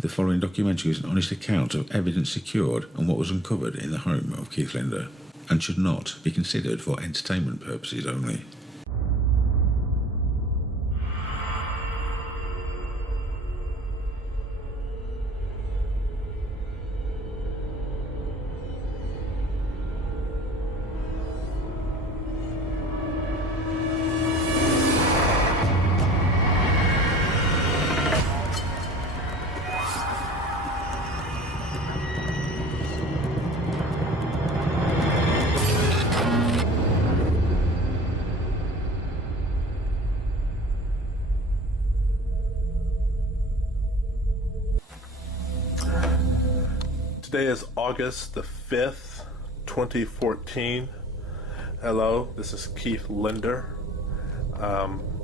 The following documentary is an honest account of evidence secured and what was uncovered in the home of Keith Linder, and should not be considered for entertainment purposes only. Today is August the 5th, 2014. Hello, this is Keith Linder.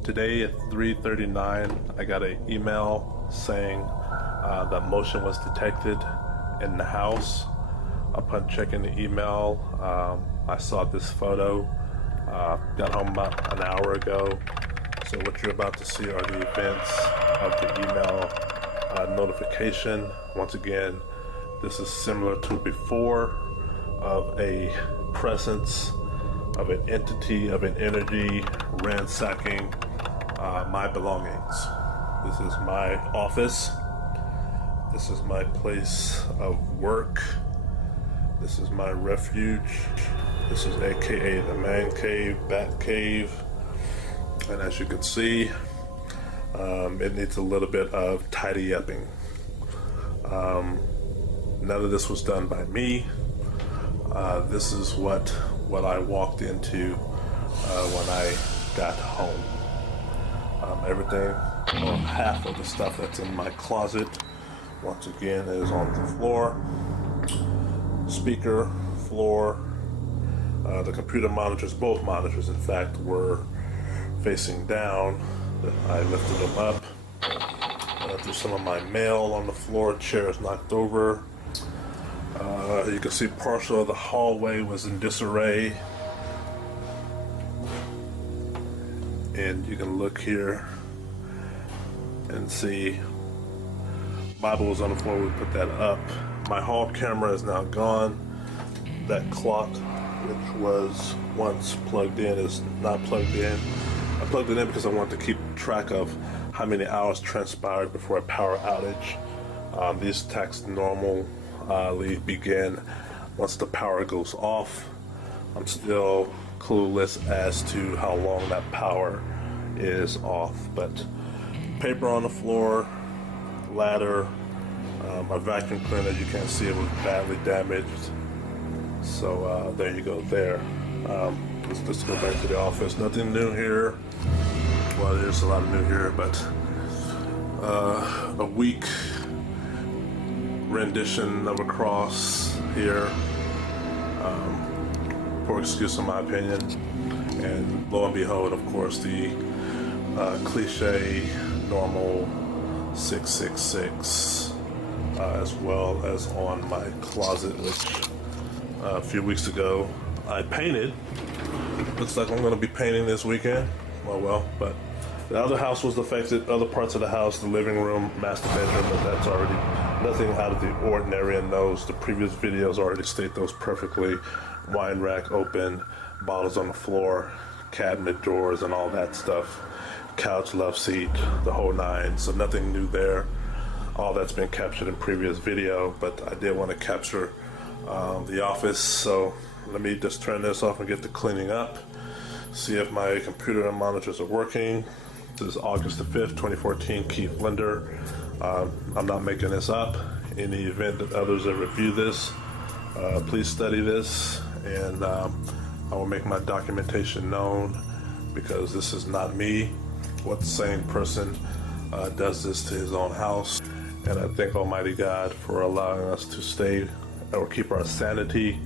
Today at 3:39, I got an email saying that motion was detected in the house. Upon checking the email, I saw this photo. Got home about an hour ago. So what you're about to see are the events of the email notification. Once again, this is similar to before, of a presence, of an entity, of an energy ransacking my belongings. This is my office. This is my place of work. This is my refuge. This is AKA the man cave, bat cave. And as you can see, it needs a little bit of tidy-upping. None of this was done by me. This is what I walked into when I got home. Everything, or half of the stuff that's in my closet, once again, is on the floor. Speaker, floor. The computer monitors, both monitors in fact, were facing down. I lifted them up. There's some of my mail on the floor, chairs knocked over. You can see partial of the hallway was in disarray. And you can look here and see Bible was on the floor. We put that up. My hall camera is now gone. That clock, which was once plugged in, is not plugged in. I plugged it in because I wanted to keep track of how many hours transpired before a power outage. These attacks normally begin once the power goes off. I'm still clueless as to how long that power is off, but paper on the floor, ladder, my vacuum cleaner, you can't see it was badly damaged. So there you go there. Let's go back to the office. Nothing new here. Well, there's a lot of new here, but a weak rendition of a cross here. Poor excuse in my opinion. And lo and behold, of course, the cliche normal 666, as well as on my closet, which a few weeks ago I painted. Looks like I'm going to be painting this weekend. Well, but the other house was affected, other parts of the house, the living room, master bedroom, but that's already nothing out of the ordinary, and those, the previous videos already state those perfectly. Wine rack open, bottles on the floor, cabinet drawers and all that stuff, couch, love seat, the whole nine, so nothing new there. All that's been captured in previous video, but I did want to capture the office, so let me just turn this off and get to cleaning up, see if my computer and monitors are working. This is August the 5th, 2014, Keith Linder. I'm not making this up. In the event that others have reviewed this, please study this, and I will make my documentation known, because this is not me. What sane person does this to his own house? And I thank Almighty God for allowing us to stay or keep our sanity,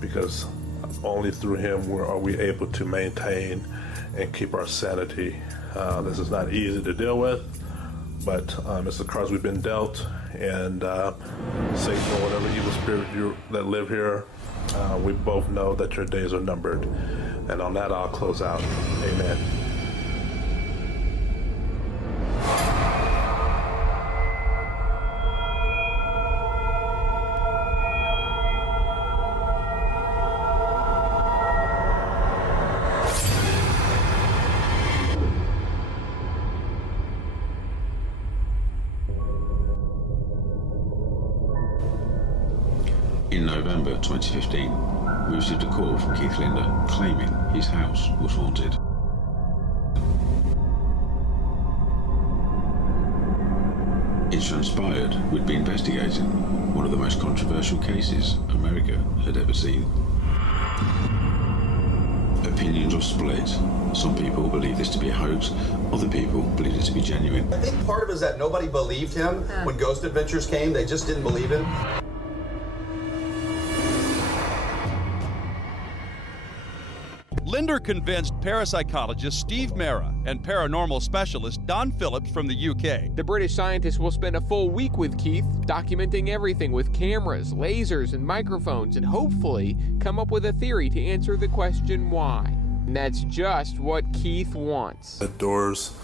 because only through Him are we able to maintain and keep our sanity. This is not easy to deal with, but it's the cards we've been dealt, and Satan or whatever evil spirit that live here, we both know that your days are numbered. And on that, I'll close out. Amen. In November 2015, we received a call from Keith Linder claiming his house was haunted. It transpired we'd been investigating one of the most controversial cases America had ever seen. Opinions were split. Some people believe this to be a hoax, other people believe it to be genuine. I think part of it is that nobody believed him when Ghost Adventures came. They just didn't believe him. Linder convinced parapsychologist Steve Mera and paranormal specialist Don Phillips from the UK. The British scientist will spend a full week with Keith, documenting everything with cameras, lasers, and microphones, and hopefully come up with a theory to answer the question why. And that's just what Keith wants. The doors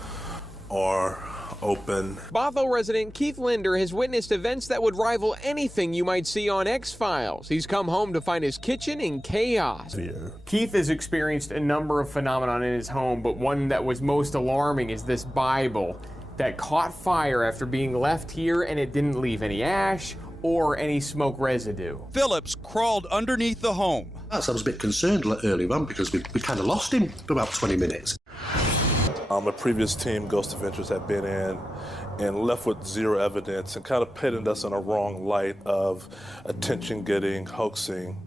are open. Bothell resident Keith Linder has witnessed events that would rival anything you might see on X-Files. He's come home to find his kitchen in chaos. Keith has experienced a number of phenomena in his home, but one that was most alarming is this Bible that caught fire after being left here, and it didn't leave any ash or any smoke residue. Phillips crawled underneath the home. I was a bit concerned earlier on because we kind of lost him for about 20 minutes. A previous team, Ghost Adventures, had been in and left with zero evidence and kind of painted us in a wrong light of attention-getting, hoaxing.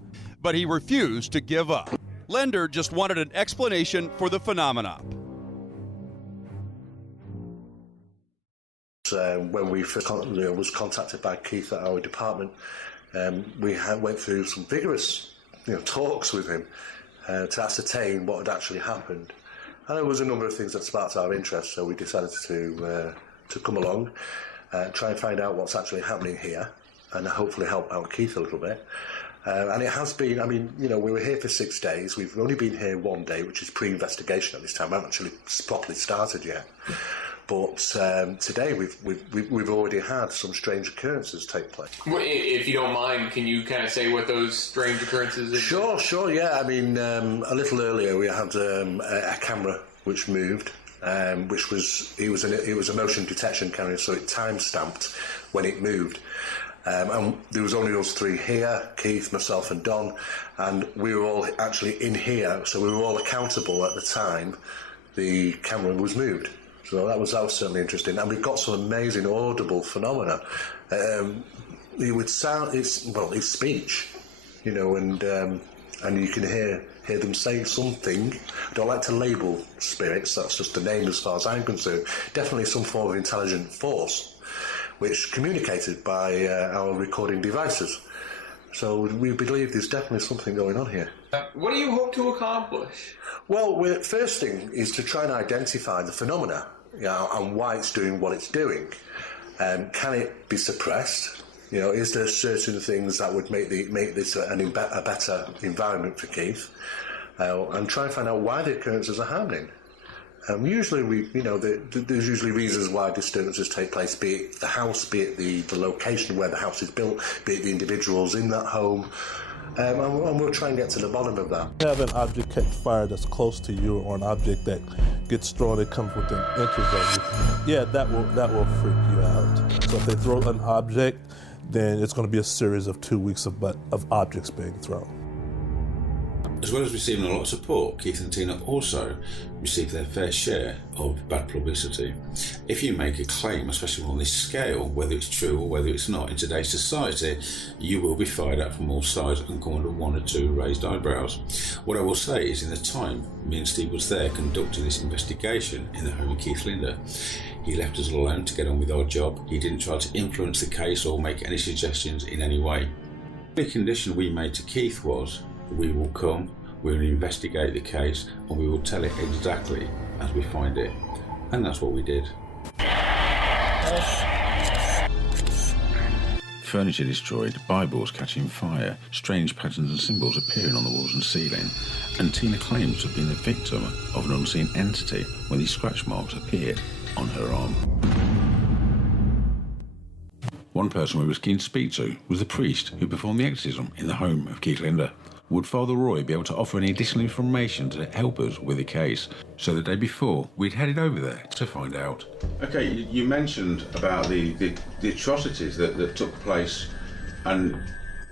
But he refused to give up. Linder just wanted an explanation for the phenomena. When we first was contacted by Keith at our department, we went through some vigorous talks with him to ascertain what had actually happened. And there was a number of things that sparked our interest, so we decided to come along, try and find out what's actually happening here, and hopefully help out Keith a little bit. And it has been, we were here for 6 days. We've only been here 1 day, which is pre-investigation at this time. I haven't actually properly started yet. But today we've already had some strange occurrences take place. If you don't mind, can you kind of say what those strange occurrences are? Sure, yeah. A little earlier we had a camera which moved, it was a motion detection camera, so it time-stamped when it moved. And there was only us three here, Keith, myself and Don, and we were all actually in here, so we were all accountable at the time the camera was moved. So that was certainly interesting, and we've got some amazing audible phenomena. It would sound, it's speech, and you can hear them saying something. I don't like to label spirits; that's just the name as far as I'm concerned. Definitely some form of intelligent force, which communicated by our recording devices. So we believe there's definitely something going on here. What do you hope to accomplish? Well, the first thing is to try and identify the phenomena, and why it's doing what it's doing. Can it be suppressed? Is there certain things that would make this a better environment for Keith? And try and find out why the occurrences are happening. Usually, there's usually reasons why disturbances take place, be it the house, be it the location where the house is built, be it the individuals in that home. And we'll try and get to the bottom of that. Have an object catch fire that's close to you, or an object that gets thrown that comes within inches of you. Yeah, that will freak you out. So if they throw an object, then it's going to be a series of 2 weeks of objects being thrown. As well as receiving a lot of support, Keith and Tina also receive their fair share of bad publicity. If you make a claim, especially on this scale, whether it's true or whether it's not, in today's society, you will be fired at from all sides and come under one or two raised eyebrows. What I will say is, in the time me and Steve was there conducting this investigation in the home of Keith Linder, he left us alone to get on with our job. He didn't try to influence the case or make any suggestions in any way. The condition we made to Keith was, we will come, we will investigate the case, and we will tell it exactly as we find it. And that's what we did. Furniture destroyed, Bibles catching fire, strange patterns and symbols appearing on the walls and ceiling, and Tina claims to have been the victim of an unseen entity when these scratch marks appeared on her arm. One person we was keen to speak to was the priest who performed the exorcism in the home of Keith Linder. Would Father Roy be able to offer any additional information to help us with the case? So the day before, we'd headed over there to find out. Okay, you mentioned about the atrocities that took place, and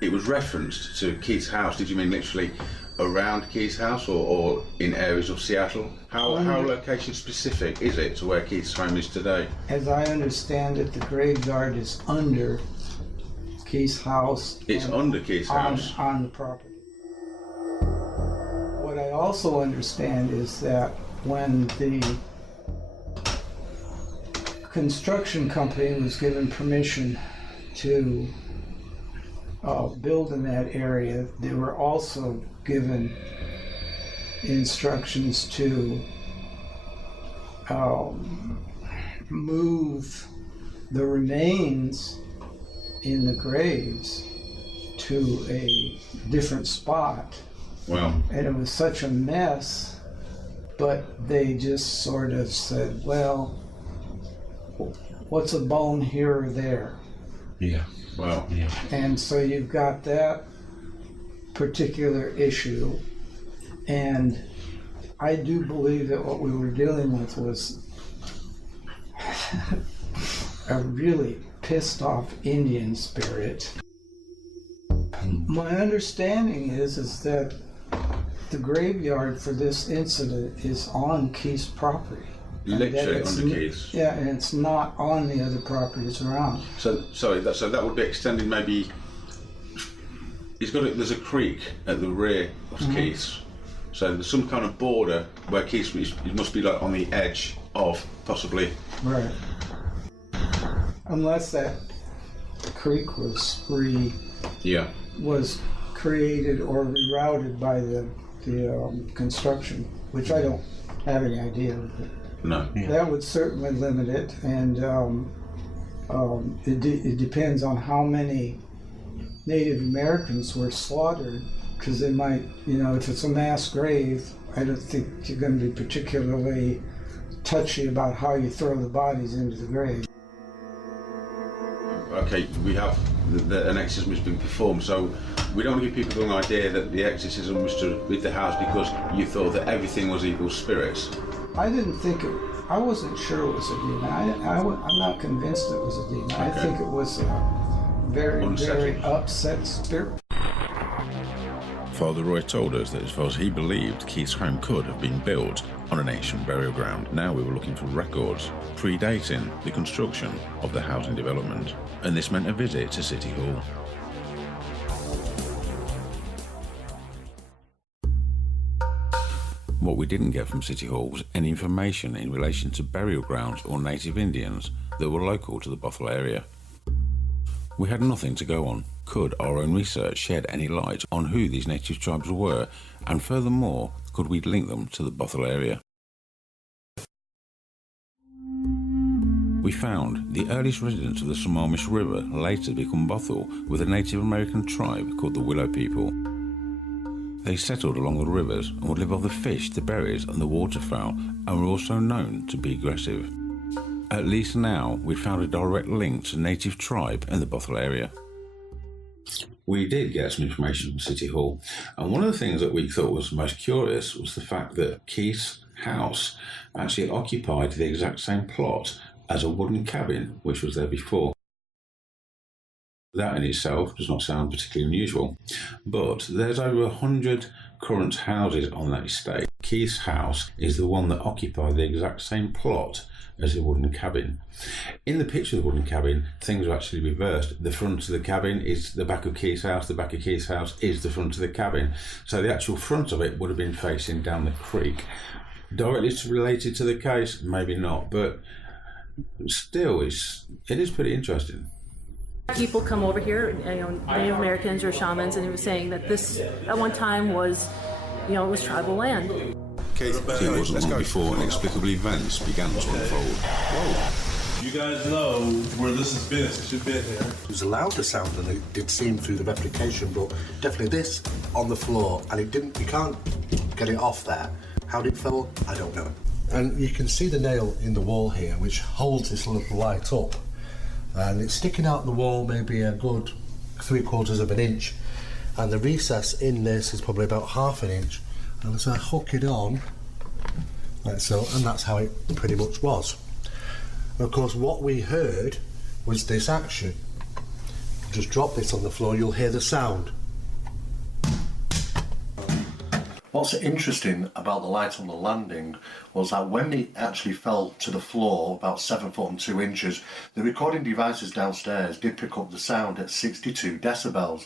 It was referenced to Keith's house. Did you mean literally around Keith's house or in areas of Seattle? How location specific is it to where Keith's home is today? As I understand it, the graveyard is under Keith's house. It's under Keith's house? On the property. What I also understand is that when the construction company was given permission to build in that area, they were also given instructions to move the remains in the graves to a different spot. Wow. And it was such a mess, but they just sort of said, well, what's a bone here or there? Yeah. Wow. Yeah. And so you've got that particular issue, and I do believe that what we were dealing with was a really pissed off Indian spirit. My understanding is that the graveyard for this incident is on Keith's property. Literally under Keith's. Yeah, and it's not on the other properties around. So sorry, so that would be extending maybe. There's a creek at the rear of Keith's, so there's some kind of border where Keith's it must be like on the edge of possibly. Right. Unless that creek was created or rerouted by the construction, which I don't have any idea of. No. Yeah. That would certainly limit it, and it depends on how many Native Americans were slaughtered, because they might, if it's a mass grave, I don't think you're going to be particularly touchy about how you throw the bodies into the grave. Okay, we have an exorcism has been performed, so we don't give people an idea that the exorcism was to rid the house because you thought that everything was evil spirits. I didn't think I wasn't sure it was a demon. I'm not convinced it was a demon. Okay. I think it was a very upset spirit. Father Roy told us that as far as he believed, Keith's home could have been built on an ancient burial ground. Now we were looking for records predating the construction of the housing development, and this meant a visit to City Hall. What we didn't get from City Hall was any information in relation to burial grounds or native Indians that were local to the Bothell area. We had nothing to go on. Could our own research shed any light on who these native tribes were, and furthermore, could we link them to the Bothell area? We found the earliest residents of the Sammamish River, later to become Bothell, were the Native American tribe called the Willow People. They settled along the rivers and would live off the fish, the berries and the waterfowl, and were also known to be aggressive. At least now we'd found a direct link to native tribe in the Bothell area. We did get some information from City Hall, and one of the things that we thought was most curious was the fact that Keith's house actually occupied the exact same plot as a wooden cabin which was there before. That in itself does not sound particularly unusual, but there's over 100 current houses on that estate. Keith's house is the one that occupied the exact same plot as the wooden cabin. In the picture of the wooden cabin, things are actually reversed. The front of the cabin is the back of Keith's house, the back of Keith's house is the front of the cabin. So the actual front of it would have been facing down the creek. Directly related to the case, maybe not, but still it is pretty interesting. People come over here, Native Americans or shamans, and they were saying that this at one time was, it was tribal land. It wasn't long before inexplicable events began to unfold. Whoa. You guys know where this has been since you've been here. It was a louder sound than it did seem through the replication, but definitely this on the floor, and you can't get it off there. How did it fall? I don't know. And you can see the nail in the wall here, which holds this little light up. And it's sticking out the wall maybe a good 3/4 of an inch, and the recess in this is probably about 1/2 inch. And as I hook it on, like so, and that's how it pretty much was. Of course, what we heard was this action. Just drop this on the floor, you'll hear the sound. What's interesting about the light on the landing was that when it actually fell to the floor, about 7 foot and 2 inches, the recording devices downstairs did pick up the sound at 62 decibels.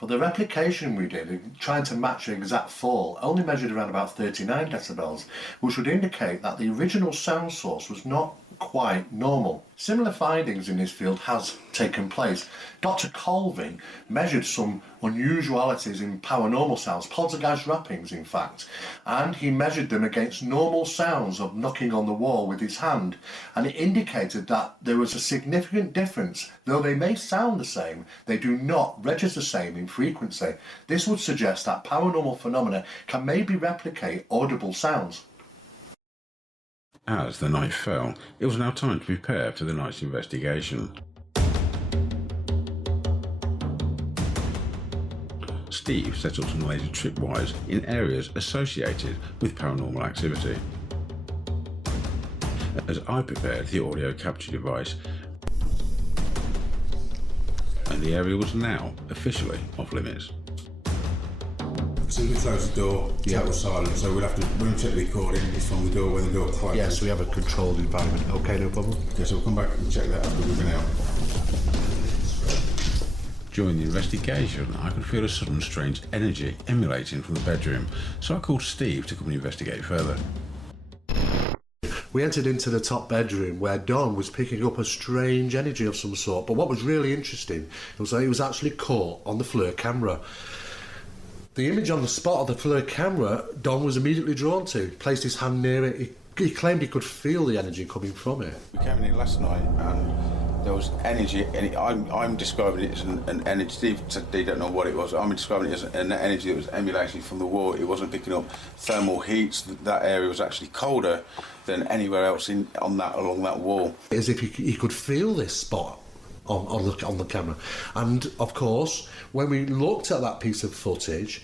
But the replication we did, trying to match the exact fall, only measured around about 39 decibels, which would indicate that the original sound source was not quite normal. Similar findings in this field has taken place. Dr. Colvin measured some unusualities in paranormal sounds, poltergeist rappings in fact, and he measured them against normal sounds of knocking on the wall with his hand, and it indicated that there was a significant difference. Though they may sound the same, they do not register the same in frequency. This would suggest that paranormal phenomena can maybe replicate audible sounds. As the night fell, it was now time to prepare for the night's investigation. Steve set up some laser tripwires in areas associated with paranormal activity. As I prepared the audio capture device, and the area was now officially off limits. So we close the door, total silence, so we'll have to, when we check the recording, it's from the door when the door closes. Yes, we have a controlled environment. Okay, no problem. Okay, so we'll come back and check that after we've been out. During the investigation, I could feel a sudden strange energy emanating from the bedroom, so I called Steve to come and investigate further. We entered into the top bedroom where Don was picking up a strange energy of some sort, but what was really interesting was that it was actually caught on the FLIR camera. The image on the spot of the FLIR camera, Don was immediately drawn to. He placed his hand near it. He claimed he could feel the energy coming from it. We came in here last night and there was energy, and I'm describing it as an energy. Steve said they don't know what it was. I'm describing it as an energy that was emanating from the wall. It wasn't picking up thermal heats. That area was actually colder than anywhere else along that wall. As if he could feel this spot on the camera. And of course, when we looked at that piece of footage,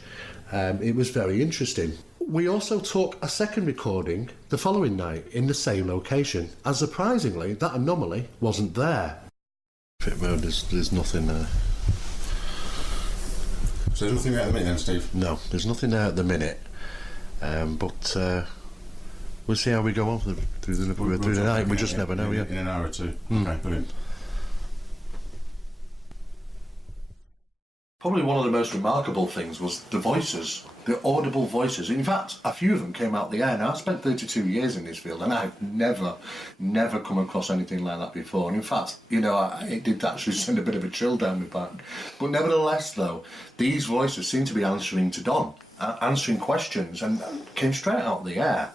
it was very interesting. We also took a second recording the following night in the same location, and surprisingly, that anomaly wasn't there. Fit mode, there's nothing there. So there's nothing there at the minute then, Steve? No, there's nothing there at the minute, but we'll see how we go on through the night. We just never know, in an hour or two. Okay, brilliant. Probably one of the most remarkable things was the voices, the audible voices. In fact, a few of them came out the air. Now, I've spent 32 years in this field and I've never come across anything like that before. And in fact, it did actually send a bit of a chill down my back. But nevertheless, though, these voices seemed to be answering to Don, answering questions, and came straight out the air.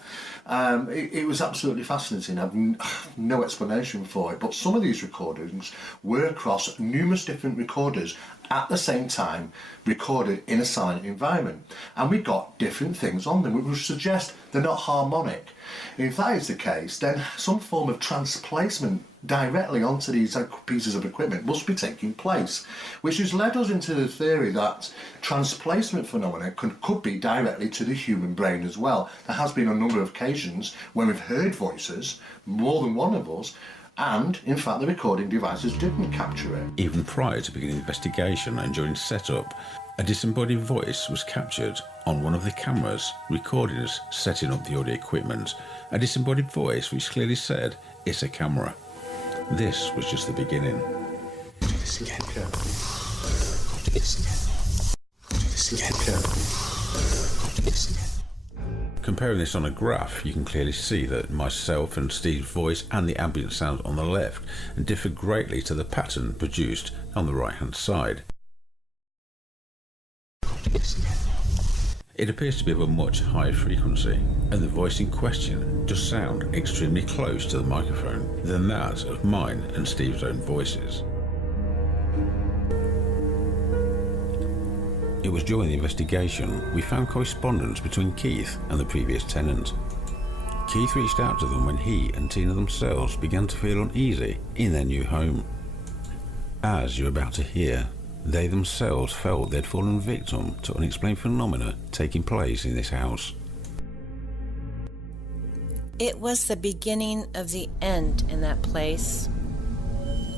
It was absolutely fascinating. I have no explanation for it, but some of these recordings were across numerous different recorders at the same time, recorded in a silent environment, and we got different things on them, which would suggest they're not harmonic. If that is the case, then some form of transplacement directly onto these pieces of equipment must be taking place, which has led us into the theory that transplacement phenomena could be directly to the human brain as well. There has been a number of occasions when we've heard voices, more than one of us, and in fact the recording devices didn't capture it. Even prior to beginning the investigation and during setup, a disembodied voice was captured on one of the cameras recording us setting up the audio equipment. A disembodied voice which clearly said, "It's a camera." This was just the beginning. Do this again. Do this again. Do this again. Do this again. Comparing this on a graph, you can clearly see that myself and Steve's voice and the ambient sound on the left differ greatly to the pattern produced on the right hand side. It appears to be of a much higher frequency, and the voice in question does sound extremely close to the microphone than that of mine and Steve's own voices. It was during the investigation we found correspondence between Keith and the previous tenant. Keith reached out to them when he and Tina themselves began to feel uneasy in their new home. As you're about to hear, they themselves felt they'd fallen victim to unexplained phenomena taking place in this house. It was the beginning of the end in that place.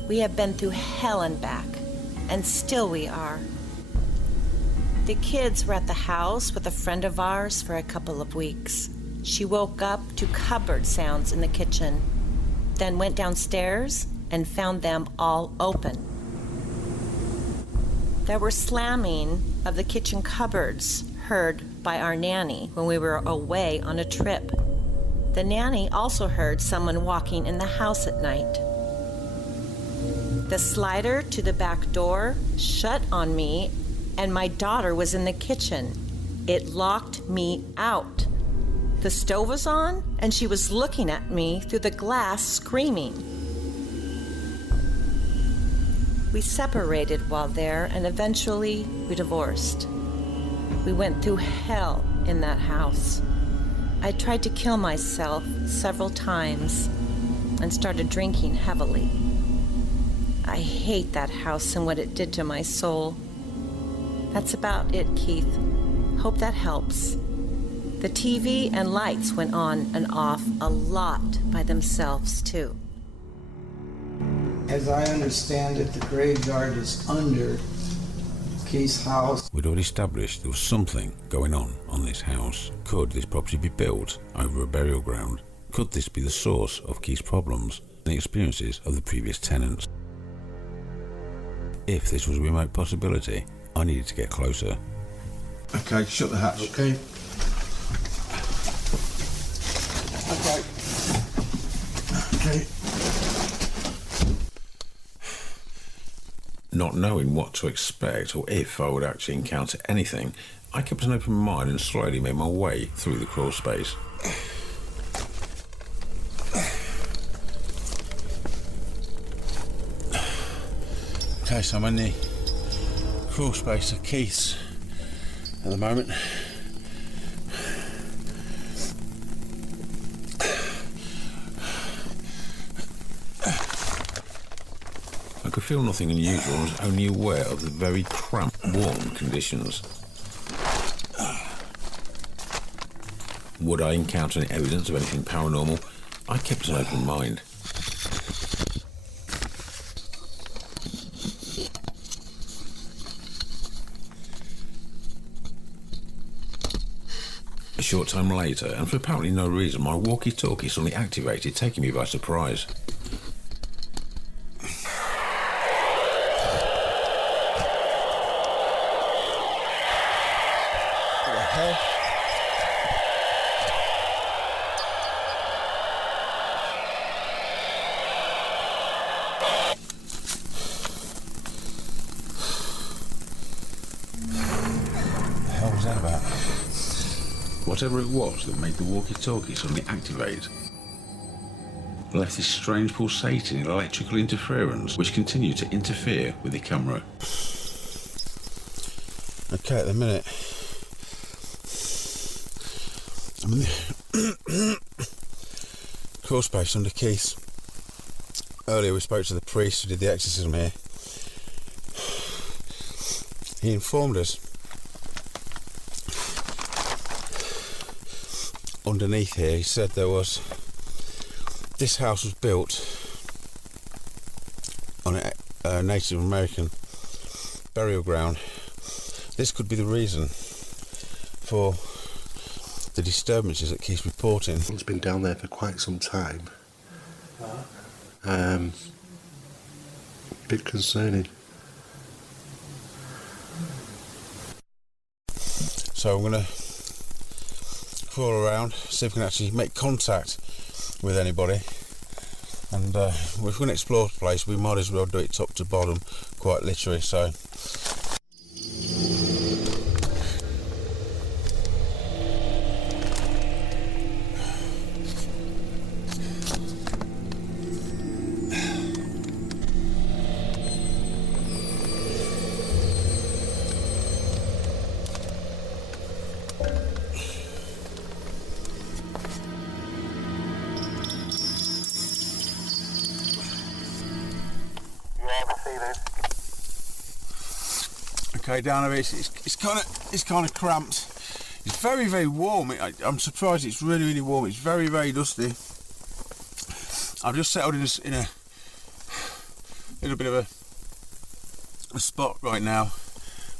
We have been through hell and back, and still we are. The kids were at the house with a friend of ours for a couple of weeks. She woke up to cupboard sounds in the kitchen, then went downstairs and found them all open. There were slamming of the kitchen cupboards heard by our nanny when we were away on a trip. The nanny also heard someone walking in the house at night. The slider to the back door shut on me, and my daughter was in the kitchen. It locked me out. The stove was on, and she was looking at me through the glass, screaming. We separated while there, and eventually we divorced. We went through hell in that house. I tried to kill myself several times and started drinking heavily. I hate that house and what it did to my soul. That's about it, Keith. Hope that helps. The TV and lights went on and off a lot by themselves, too. As I understand it, the graveyard is under Keith's house. We'd already established there was something going on this house. Could this property be built over a burial ground? Could this be the source of Keith's problems and the experiences of the previous tenants? If this was a remote possibility, I needed to get closer. Okay, shut the hatch. Okay. Okay. Not knowing what to expect or if I would actually encounter anything, I kept an open mind and slowly made my way through the crawl space. Okay, so I'm in the crawl space of Keith's at the moment. I could feel nothing unusual and was only aware of the very cramped, warm conditions. Would I encounter any evidence of anything paranormal? I kept an open mind. A short time later, and for apparently no reason, my walkie-talkie suddenly activated, taking me by surprise. Whatever it was that made the walkie-talkie suddenly activate left this strange pulsating electrical interference which continued to interfere with the camera. Okay, at the minute I'm in the crawl space under Keith's. Earlier we spoke to the priest who did the exorcism here. He informed us underneath here, he said this house was built on a Native American burial ground. This could be the reason for the disturbances that Keith's reporting. It's been down there for quite some time. Bit concerning. So I'm going to crawl around, see if we can actually make contact with anybody, and if we're going to explore the place we might as well do it top to bottom, quite literally. So okay, down here it's kind of cramped. It's very, very warm. I'm surprised it's really, really warm. It's very, very dusty. I've just settled in a little bit of a spot right now,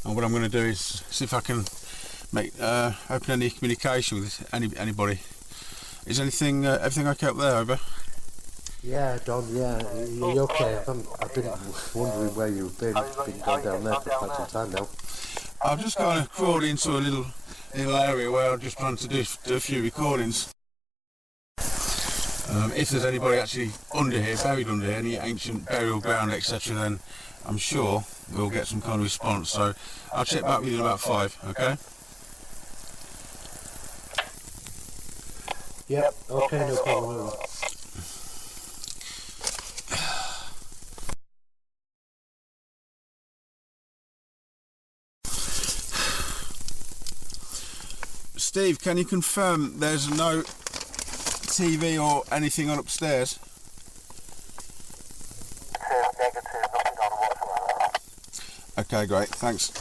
and what I'm going to do is see if I can open any communication with anybody. Is everything okay up there? Over. Yeah, Don, yeah, you okay? I've been wondering where you've been. Been going down there for quite some time now. I've just kind of crawled into a little area where I'm just trying to do a few recordings. If there's anybody actually under here, buried under here, any ancient burial ground, etc., then I'm sure we'll get some kind of response. So I'll check back with you in about 5, okay? Yep, okay, no problem. Steve, can you confirm there's no TV or anything on upstairs? Negative, nothing on whatsoever. Okay, great, thanks.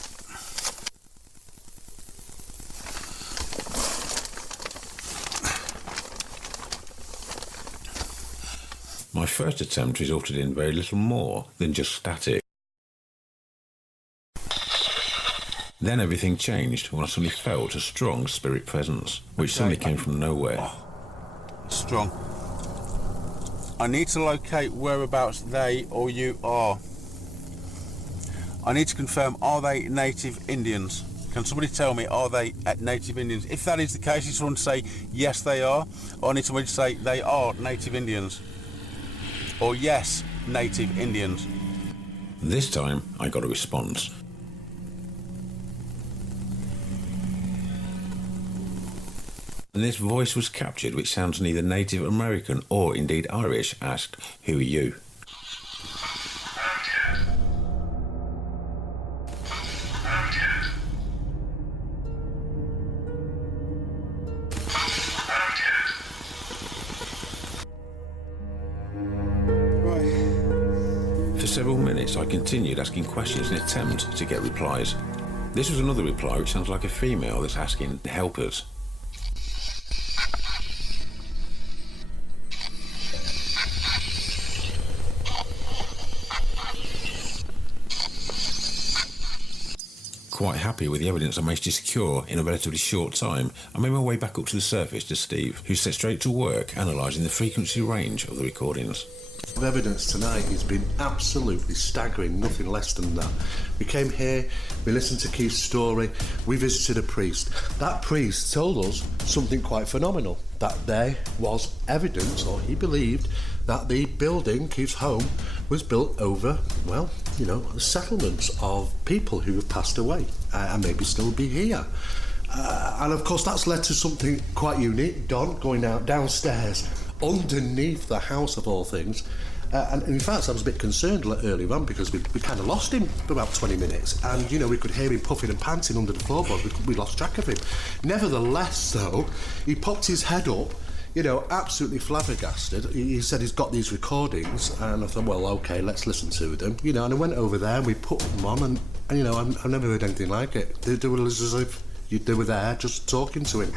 My first attempt resulted in very little more than just static. Then everything changed when I suddenly felt a strong spirit presence, which suddenly came from nowhere. Strong. I need to locate whereabouts they or you are. I need to confirm, are they native Indians? Can somebody tell me, are they native Indians? If that is the case, I just want to say, yes, they are. Or I need somebody to say, they are native Indians. Or yes, native Indians. This time, I got a response. And this voice was captured, which sounds neither Native American or indeed Irish, asked, "Who are you?" For several minutes, I continued asking questions in an attempt to get replies. This was another reply which sounds like a female that's asking, "Help us." Quite happy with the evidence I managed to secure in a relatively short time, I made my way back up to the surface to Steve, who set straight to work analysing the frequency range of the recordings. The evidence tonight has been absolutely staggering, nothing less than that. We came here, we listened to Keith's story, we visited a priest. That priest told us something quite phenomenal, that there was evidence, or he believed, that the building, Keith's home, was built over, well, you know, settlements of people who have passed away and maybe still be here. And of course that's led to something quite unique. Don going out downstairs underneath the house of all things, and in fact I was a bit concerned earlier on because we kind of lost him for about 20 minutes, and you know we could hear him puffing and panting under the floorboard. We lost track of him. Nevertheless though, he popped his head up, you know, absolutely flabbergasted. He said he's got these recordings, and I thought, well, okay, let's listen to them, you know. And I went over there and we put them on, and you know, I've never heard anything like it. They were as if they were there just talking to him.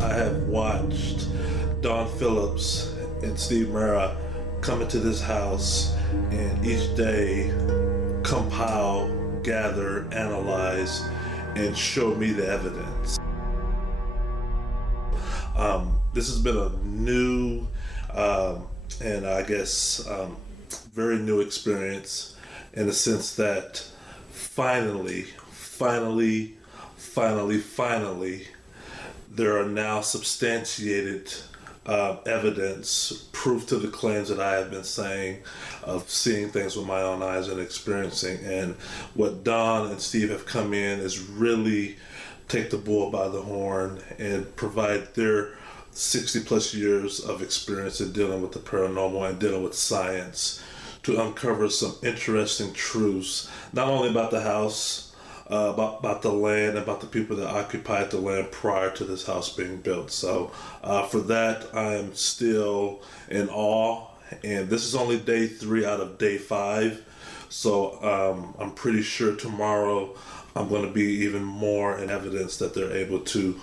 I have watched Don Phillips and Steve Mera come into this house and each day compile, gather, analyze, and show me the evidence. This has been a new and I guess very new experience in the sense that finally, there are now substantiated evidence, proof to the claims that I have been saying of seeing things with my own eyes and experiencing. And what Don and Steve have come in is really take the bull by the horn and provide their 60 plus years of experience in dealing with the paranormal and dealing with science to uncover some interesting truths, not only about the house, about the land, about the people that occupied the land prior to this house being built. So for that, I am still in awe. And this is only day 3 out of day 5. So I'm pretty sure tomorrow I'm going to be even more in evidence that they're able to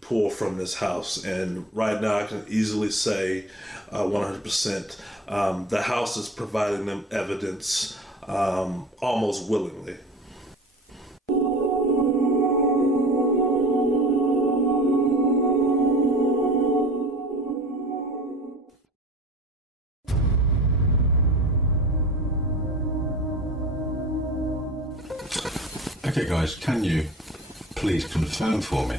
pull from this house. And right now I can easily say 100% the house is providing them evidence almost willingly. Okay guys, can you please confirm for me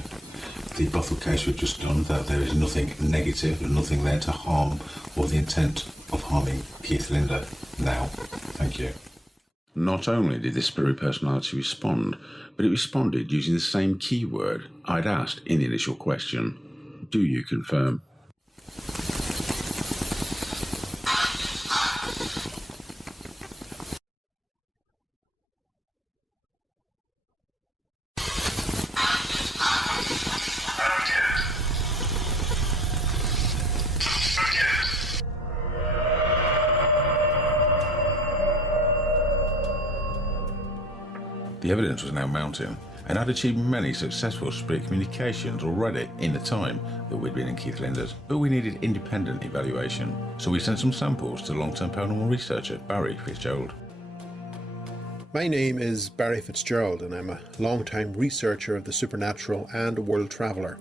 the brothel case we've just done, that there is nothing negative and nothing there to harm or the intent of harming Keith Linder now? Thank you. Not only did this spirit personality respond, but it responded using the same keyword I'd asked in the initial question. Do you confirm? The evidence was now mounting, and I'd achieved many successful spirit communications already in the time that we'd been in Keith Linder's, but we needed independent evaluation, so we sent some samples to long-term paranormal researcher Barry Fitzgerald. My name is Barry Fitzgerald, and I'm a long-time researcher of the supernatural and a world traveller.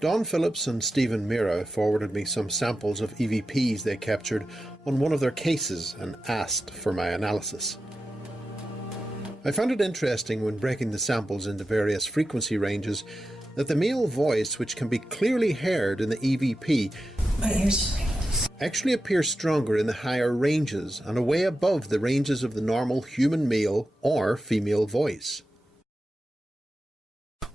Don Phillips and Stephen Mera forwarded me some samples of EVPs they captured on one of their cases and asked for my analysis. I found it interesting when breaking the samples into various frequency ranges that the male voice, which can be clearly heard in the EVP, actually appears stronger in the higher ranges and way above the ranges of the normal human male or female voice.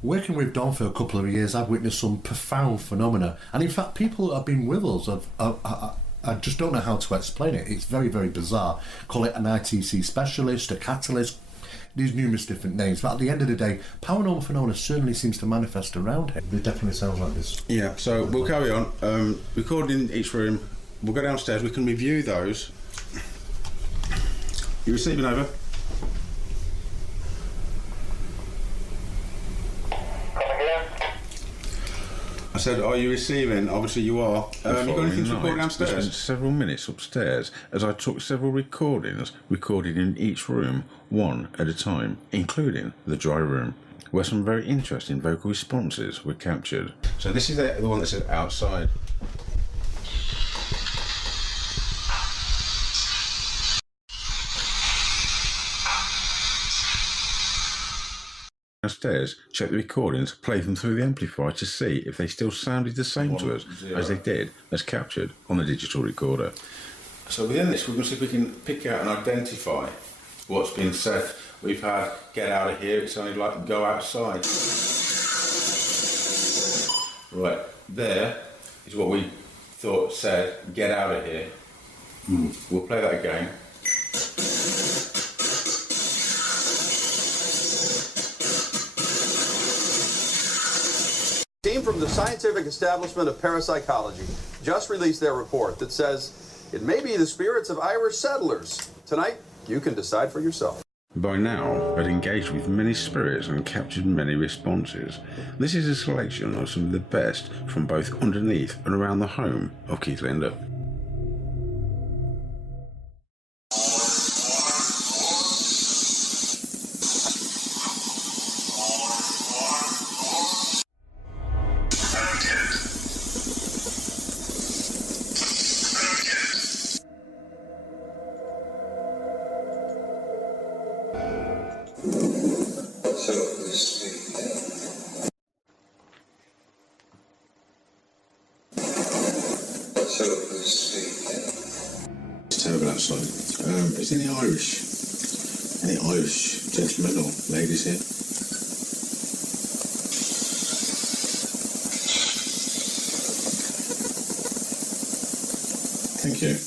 Working with Don for a couple of years, I've witnessed some profound phenomena, and in fact people that have been with us I just don't know how to explain it. It's very, very bizarre. Call it an ITC specialist, a catalyst, these numerous different names, but at the end of the day, paranormal phenomena certainly seems to manifest around him. It definitely sounds like this. Yeah, so we'll carry on. Recording in each room. We'll go downstairs, we can review those. You receiving over? I said, are you receiving? Obviously you are. You got anything to record downstairs? I spent several minutes upstairs as I took several recordings, recorded in each room, one at a time, including the dry room, where some very interesting vocal responses were captured. So this is the one that says outside. Downstairs, check the recordings, play them through the amplifier to see if they still sounded the same to us as they did as captured on the digital recorder. So within this, we're going to see if we can pick out and identify what's been said. We've had get out of here, it sounded like go outside. Right, there is what we thought said get out of here. We'll play that again. Team from the scientific establishment of parapsychology just released their report that says it may be the spirits of Irish settlers. Tonight, you can decide for yourself. By now, I'd engaged with many spirits and captured many responses. This is a selection of some of the best from both underneath and around the home of Keith Linder. It's terrible outside. Is any Irish gentlemen or ladies here? Thank you.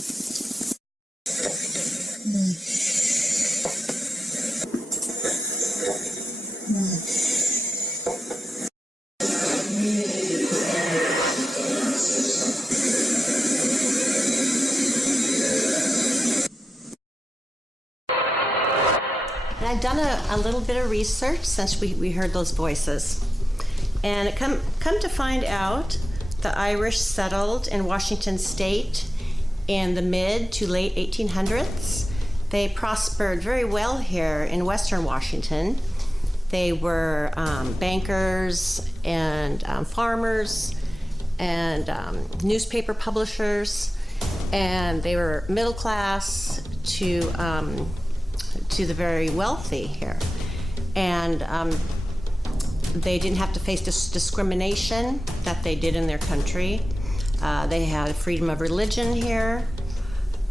I've done a little bit of research since we heard those voices. And come to find out, the Irish settled in Washington State in the mid to late 1800s. They prospered very well here in Western Washington. They were bankers and farmers and newspaper publishers, and they were middle class to the very wealthy here. And they didn't have to face this discrimination that they did in their country. They had freedom of religion here,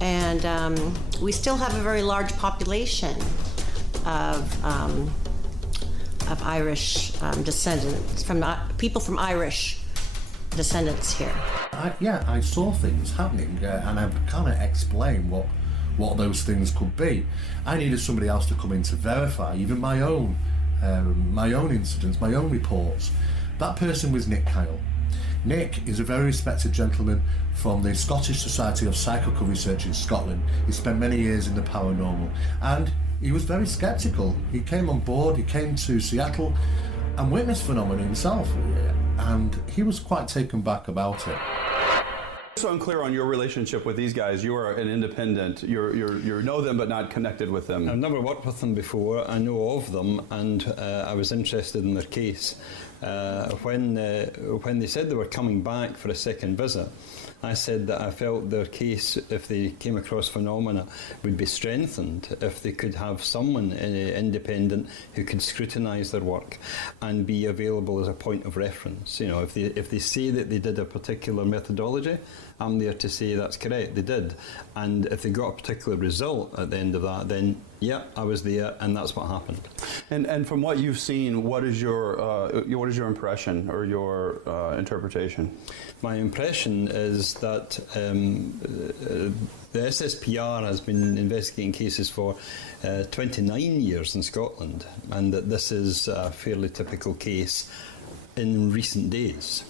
and we still have a very large population of Irish descendants, from people from Irish descendants here. I saw things happening, and I kind of explained what those things could be. I needed somebody else to come in to verify even my own incidents, my own reports. That person was Nick Kyle. Nick is a very respected gentleman from the Scottish Society of Psychical Research in Scotland. He spent many years in the paranormal, and he was very sceptical. He came on board, he came to Seattle and witnessed phenomena himself, and he was quite taken back about it. So I'm clear on your relationship with these guys. You are an independent. You know them but not connected with them. I've never worked with them before. I know of them, and I was interested in their case. When they said they were coming back for a second visit, I said that I felt their case, if they came across phenomena, would be strengthened if they could have someone independent who could scrutinise their work and be available as a point of reference. You know, if they say that they did a particular methodology, I'm there to say that's correct, they did. And if they got a particular result at the end of that, then yeah, I was there, and that's what happened. And from what you've seen, what is your impression or your interpretation? My impression is that the SSPR has been investigating cases for 29 years in Scotland, and that this is a fairly typical case in recent days.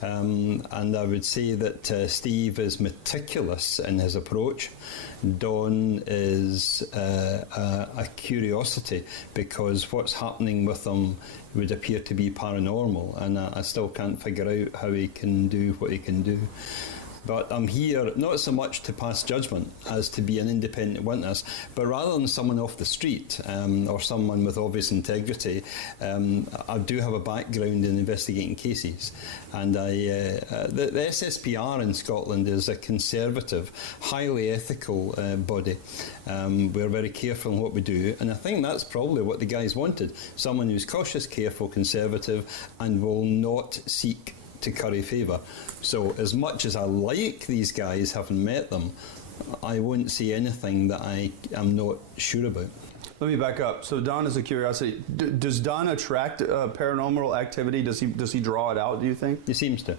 And I would say that Steve is meticulous in his approach. Don is a curiosity, because what's happening with him would appear to be paranormal, and I still can't figure out how he can do what he can do. But I'm here not so much to pass judgment as to be an independent witness, but rather than someone off the street or someone with obvious integrity. I do have a background in investigating cases, and the SSPR in Scotland is a conservative, highly ethical body. We're very careful in what we do, and I think that's probably what the guys wanted, someone who's cautious, careful, conservative, and will not seek to curry favour. So as much as I like these guys, having met them, I won't see anything that I am not sure about. Let me back up. So Don is a curiosity. Does Don attract paranormal activity? Does he draw it out, do you think? He seems to.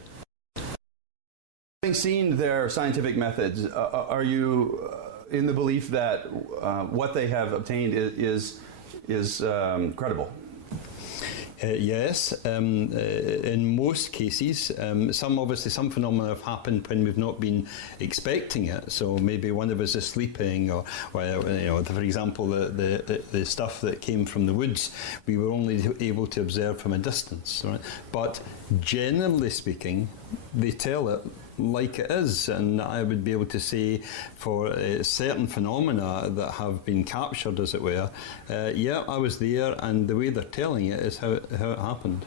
Having seen their scientific methods, are you in the belief that what they have obtained is credible? Yes, in most cases. Some phenomena have happened when we've not been expecting it. So maybe one of us is sleeping, or for example, the stuff that came from the woods, we were only able to observe from a distance. Right? But generally speaking, they tell it like it is, and I would be able to say for certain phenomena that have been captured, as it were, yeah, I was there, and the way they're telling it is how it happened.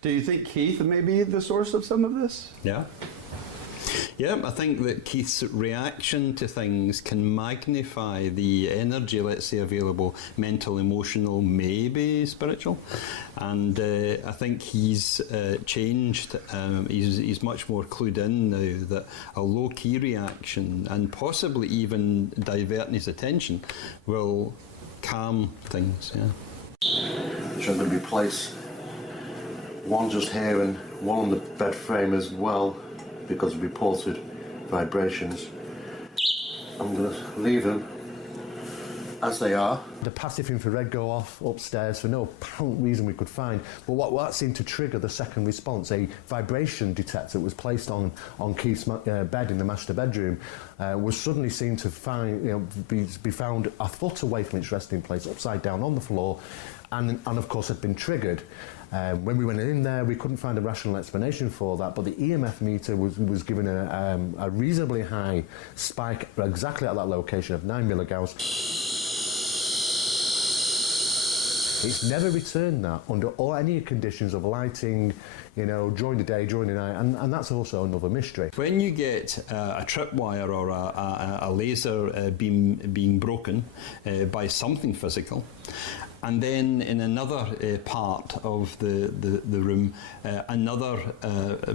Do you think Keith may be the source of some of this? Yeah. Yeah, I think that Keith's reaction to things can magnify the energy, let's say, available, mental, emotional, maybe spiritual. And I think he's changed. He's much more clued in now that a low-key reaction, and possibly even diverting his attention, will calm things. Yeah. Which I'm going to replace one just here and one on the bed frame as well, because of reported vibrations. I'm going to leave them as they are. The passive infrared go off upstairs for no apparent reason we could find, but what seemed to trigger the second response, a vibration detector that was placed on Keith's bed in the master bedroom, was suddenly seen to be found a foot away from its resting place, upside down on the floor, and of course had been triggered. When we went in there, we couldn't find a rational explanation for that, but the EMF meter was given a reasonably high spike exactly at that location of 9 milligauss. It's never returned that under any conditions of lighting, you know, during the day, during the night, and that's also another mystery. When you get a tripwire or a laser beam being broken by something physical, and then in another part of the room, another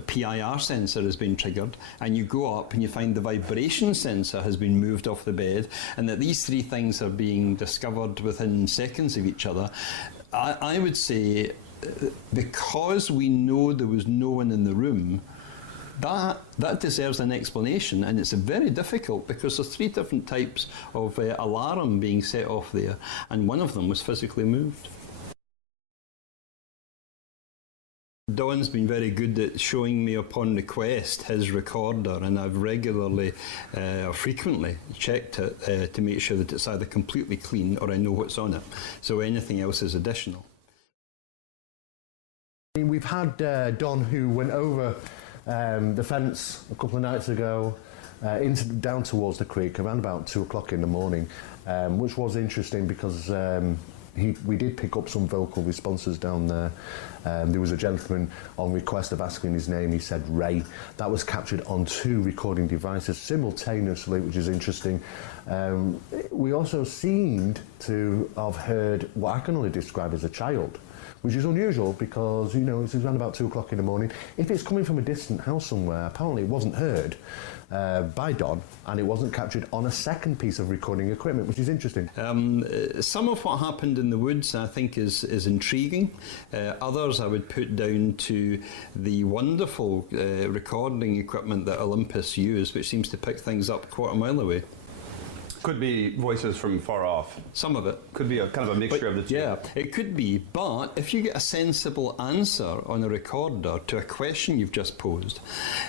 PIR sensor has been triggered, and you go up and you find the vibration sensor has been moved off the bed, and that these three things are being discovered within seconds of each other, I would say, because we know there was no one in the room, that deserves an explanation, and it's very difficult because there's three different types of alarm being set off there, and one of them was physically moved. Don's been very good at showing me upon request his recorder, and I've regularly or frequently checked it to make sure that it's either completely clean or I know what's on it, so anything else is additional. We've had Don, who went over the fence a couple of nights ago down towards the creek around about 2 o'clock in the morning, which was interesting because we did pick up some vocal responses down there. There was a gentleman on request of asking his name, he said Ray. That was captured on 2 recording devices simultaneously, which is interesting. We also seemed to have heard what I can only describe as a child, which is unusual because, you know, it's around about 2 o'clock in the morning. If it's coming from a distant house somewhere, apparently it wasn't heard by Don, and it wasn't captured on a second piece of recording equipment, which is interesting. Some of what happened in the woods I think is intriguing. Others I would put down to the wonderful recording equipment that Olympus use, which seems to pick things up a quarter mile away. Could be voices from far off. Some of it. Could be a kind of a mixture of the two. Yeah, it could be, but if you get a sensible answer on a recorder to a question you've just posed,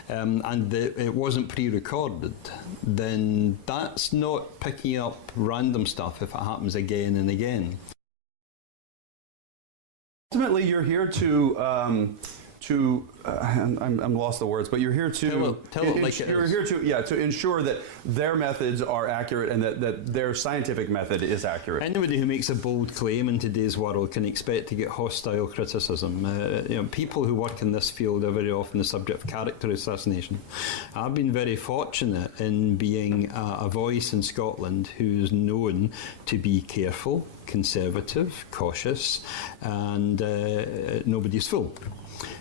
and it wasn't pre-recorded, then that's not picking up random stuff if it happens again and again. Ultimately, you're here I'm lost the words, but you're here to to ensure that their methods are accurate and that their scientific method is accurate. Anybody who makes a bold claim in today's world can expect to get hostile criticism. People who work in this field are very often the subject of character assassination. I've been very fortunate in being a voice in Scotland who's known to be careful, conservative, cautious, and nobody's fool.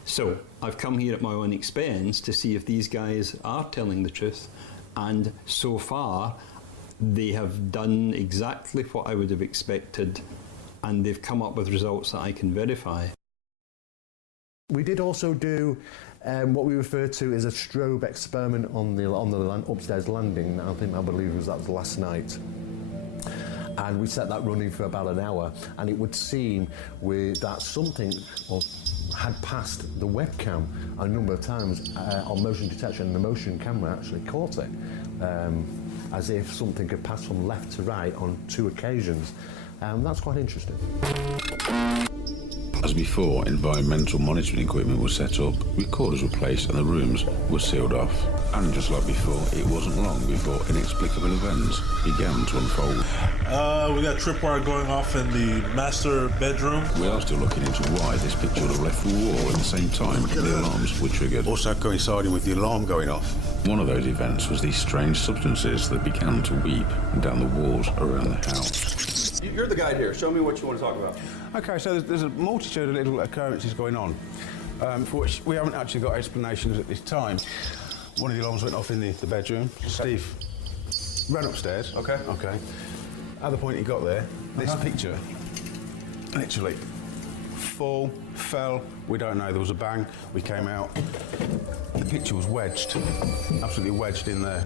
So I've come here at my own expense to see if these guys are telling the truth, and so far they have done exactly what I would have expected, and they've come up with results that I can verify. We did also do what we refer to as a strobe experiment on the upstairs landing. I believe that was last night. And we set that running for about an hour, and it would seem that something had passed the webcam a number of times on motion detection, and the motion camera actually caught it, as if something had passed from left to right on 2 occasions. That's quite interesting. As before, environmental monitoring equipment was set up, recorders were placed, and the rooms were sealed off. And just like before, it wasn't long before inexplicable events began to unfold. We got tripwire going off in the master bedroom. We are still looking into why this picture would have left the wall at the same time the alarms were triggered. Also coinciding with the alarm going off. One of those events was these strange substances that began to weep down the walls around the house. You're the guide here. Show me what you want to talk about. Okay, so there's a multitude of little occurrences going on, for which we haven't actually got explanations at this time. One of the alarms went off in the bedroom. Steve ran upstairs. Okay. At the point he got there, this picture literally fell. We don't know. There was a bang. We came out. The picture was wedged, absolutely wedged in there.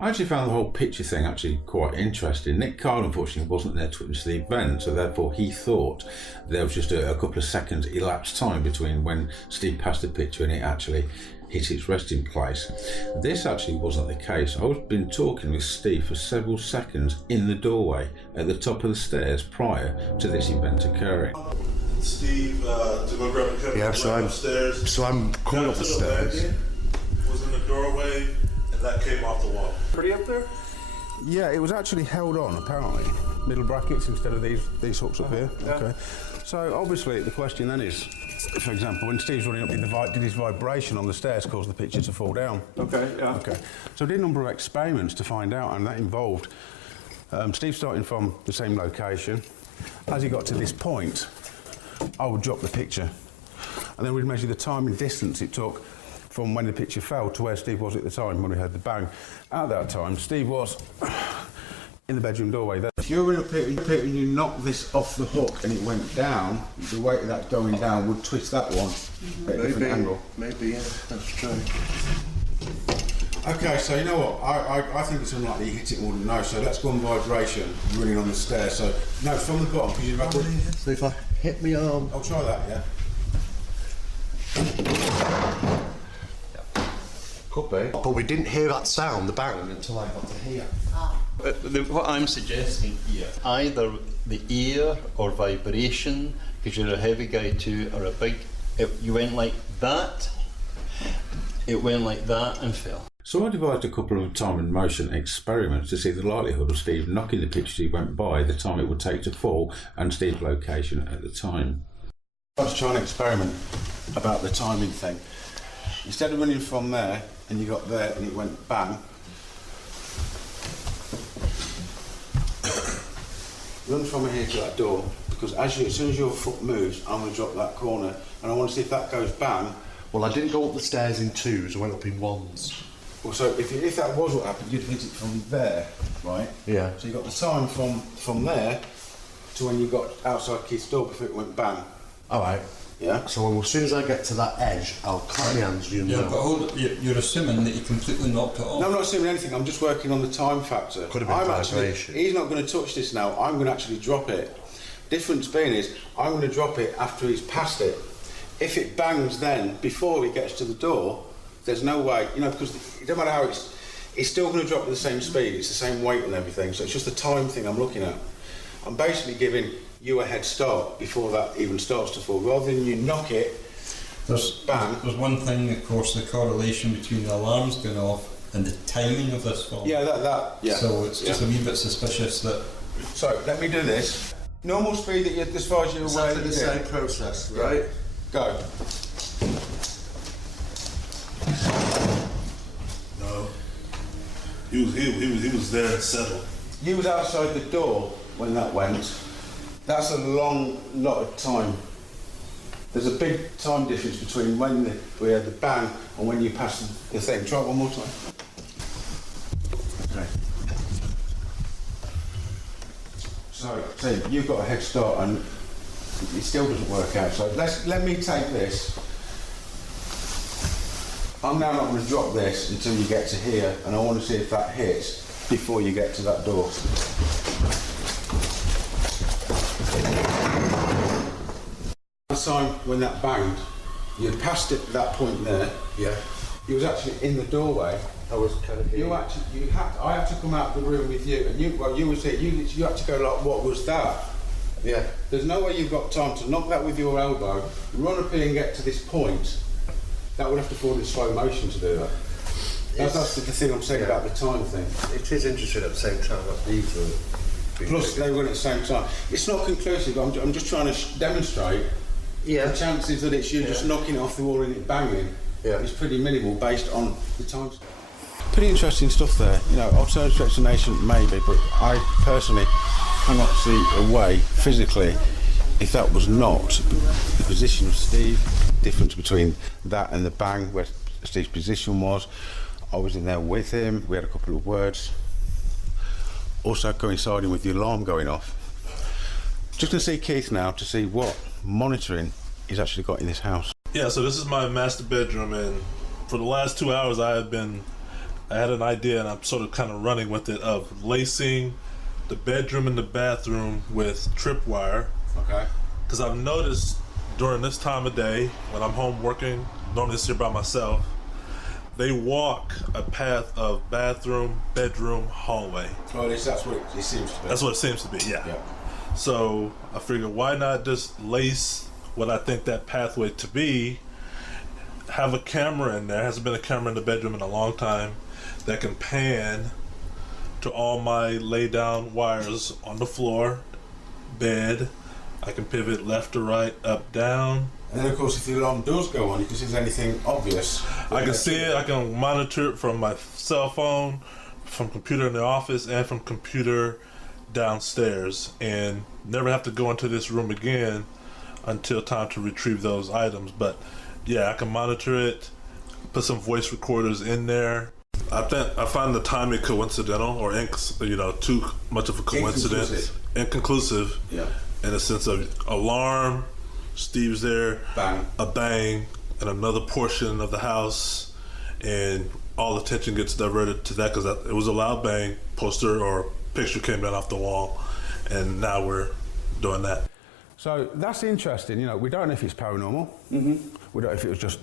I actually found the whole picture thing actually quite interesting. Nick Kyle, unfortunately, wasn't there to witness the event, so therefore he thought there was just a couple of seconds elapsed time between when Steve passed the picture and it actually hit its resting place. This actually wasn't the case. I've been talking with Steve for several seconds in the doorway at the top of the stairs prior to this event occurring. Steve to go grab a cup. Yeah, so I'm upstairs. So I'm coming up the stairs. Was in the doorway, and that came off the wall. Pretty up there? Yeah, it was actually held on, apparently. Middle brackets instead of these hooks up here. Yeah. Okay. So obviously the question then is, for example, when Steve's running up, did his vibration on the stairs cause the picture to fall down? Okay, yeah. Okay. So I did a number of experiments to find out, and that involved Steve starting from the same location. As he got to this point, I would drop the picture, and then we'd measure the time and distance it took from when the picture fell to where Steve was at the time when we had the bang. At that time, Steve was in the bedroom doorway there. If you were in a pit and you knocked this off the hook and it went down, the weight of that going down would twist that one at a different angle. Maybe, yeah, that's true. Okay, so you know what? I think it's unlikely you hit it more than no, so let's go on vibration running on the stairs. So, no, from the bottom, because you've got to... So if I hit my arm... I'll try that, yeah. Could be. But we didn't hear that sound, the bang, until I got to here. What I'm suggesting here, either the air or vibration, because you're a heavy guy too, or a big, you went like that, it went like that and fell. So I devised a couple of time and motion experiments to see the likelihood of Steve knocking the picture he went by, the time it would take to fall, and Steve's location at the time. I was trying to experiment about the timing thing. Instead of running from there, and you got there and it went bang, run from here to that door, because as soon as your foot moves, I'm going to drop that corner, and I want to see if that goes bang. Well, I didn't go up the stairs in twos, I went up in ones. Well, so if that was what happened, you'd hit it from there, right? Yeah. So you got the time from there to when you got outside Keith's door before it went bang. All right. Yeah. So as soon as I get to that edge, I'll clap my hands. Yeah, but hold it, you're assuming that you completely knocked it off. No, I'm not assuming anything. I'm just working on the time factor. Could have been vibration. He's not going to touch this now. I'm going to actually drop it. Difference being is, I'm going to drop it after he's passed it. If it bangs then, before he gets to the door, there's no way, because it doesn't matter how it's still going to drop at the same speed, it's the same weight and everything, so it's just the time thing I'm looking at. I'm basically giving you a head start before that even starts to fall, rather than you knock it, bang. There's one thing, of course, the correlation between the alarms going off and the timing of this fall. Yeah, yeah. So it's just a wee bit suspicious that... So, let me do this. Normal speed that you're, as far as you're aware. Exactly the same process, right? Go. No. He was there and settled. You was outside the door when that went. That's a long lot of time. There's a big time difference between when we had the bang and when you passed the thing. Try it one more time. Okay. So you've got a head start and it still doesn't work out. So let me take this. I'm now not going to drop this until you get to here, and I want to see if that hits before you get to that door. Last time when that banged, you had passed it at that point there. Yeah. You was actually in the doorway. I was kind of here. I had to come out of the room with you, and you was here. You had to go like, what was that? Yeah. There's no way you've got time to knock that with your elbow, run up here and get to this point. That would have to fall in slow motion to do that. That's the thing I'm saying about the time thing. It is interesting at the same time that these are... Plus, they run at the same time. It's not conclusive, but I'm just trying to demonstrate the chances that it's you just knocking it off the wall and it banging is pretty minimal based on the time. Pretty interesting stuff there. Alternative explanation maybe, but I personally cannot see a way physically if that was not the position of Steve, difference between that and the bang where Steve's position was. I was in there with him, we had a couple of words, also coinciding with the alarm going off. Just going to see Keith now to see what monitoring he's actually got in this house. Yeah, so this is my master bedroom, and for the last 2 hours I had an idea, and I'm sort of kind of running with it, of lacing the bedroom and the bathroom with tripwire. Okay. Because I've noticed during this time of day, when I'm home working, normally this here by myself, they walk a path of bathroom, bedroom, hallway. Oh, that's what it seems to be. That's what it seems to be, yeah. So I figured, why not just lace what I think that pathway to be, have a camera in there. Hasn't been a camera in the bedroom in a long time that can pan to all my lay down wires on the floor, bed. I can pivot left to right, up, down. And then, of course, if the alarm does go on, you can see if there's anything obvious. I can see it. I can monitor it from my cell phone, from computer in the office, and from computer downstairs, and never have to go into this room again until time to retrieve those items. But yeah, I can monitor it, put some voice recorders in there. I find the timing coincidental, or too much of a coincidence. Inconclusive. Yeah. In a sense of alarm, Steve's there, a bang, and another portion of the house, and all attention gets diverted to that because it was a loud bang, poster or picture came down off the wall, and now we're doing that. So that's interesting. We don't know if it's paranormal. Mm-hmm. We don't know if it was just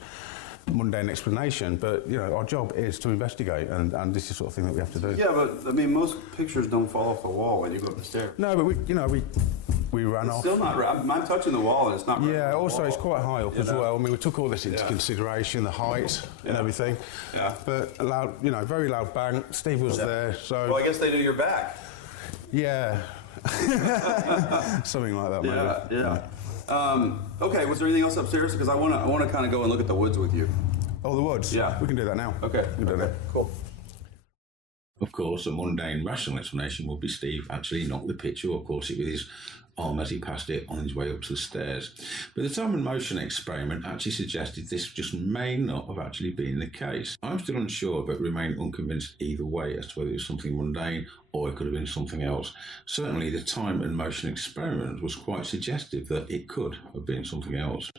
mundane explanation, but our job is to investigate, and this is the sort of thing that we have to do. Yeah, but I mean, most pictures don't fall off the wall when you go up the stairs. No, but we ran off. Still not. I'm touching the wall, and it's not. Yeah. Also, it's quite high up as well. I mean, we took all this into consideration, the height and everything. Yeah. But a loud, very loud bang. Steve was there, so. Well, I guess they knew you're back. Yeah. Something like that, maybe. Yeah. Okay. Was there anything else upstairs? Because I want to kind of go and look at the woods with you. Oh, the woods. Yeah. We can do that now. Okay. We can do that. Cool. Of course, a mundane, rational explanation would be Steve actually knocked the picture or caught it with his arm as he passed it on his way up to the stairs. But the time and motion experiment actually suggested this just may not have actually been the case. I'm still unsure, but remain unconvinced either way as to whether it was something mundane or it could have been something else. Certainly, the time and motion experiment was quite suggestive that it could have been something else.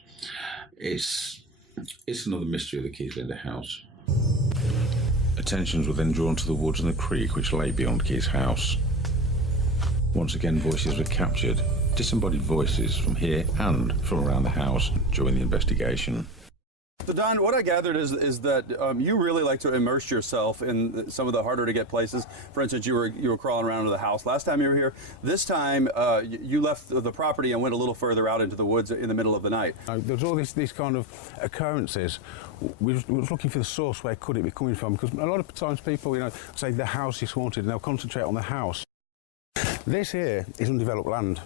It's another mystery of the Keith Linder house. Attentions were then drawn to the woods and the creek which lay beyond Keith's house. Once again, voices were captured, disembodied voices from here and from around the house during the investigation. So Don, what I gathered is that you really like to immerse yourself in some of the harder to get places. For instance, you were crawling around in the house last time you were here. This time you left the property and went a little further out into the woods in the middle of the night. There's all these kind of occurrences. We were looking for the source. Where could it be coming from? Because a lot of times people, say the house is haunted and they'll concentrate on the house. This here is undeveloped land,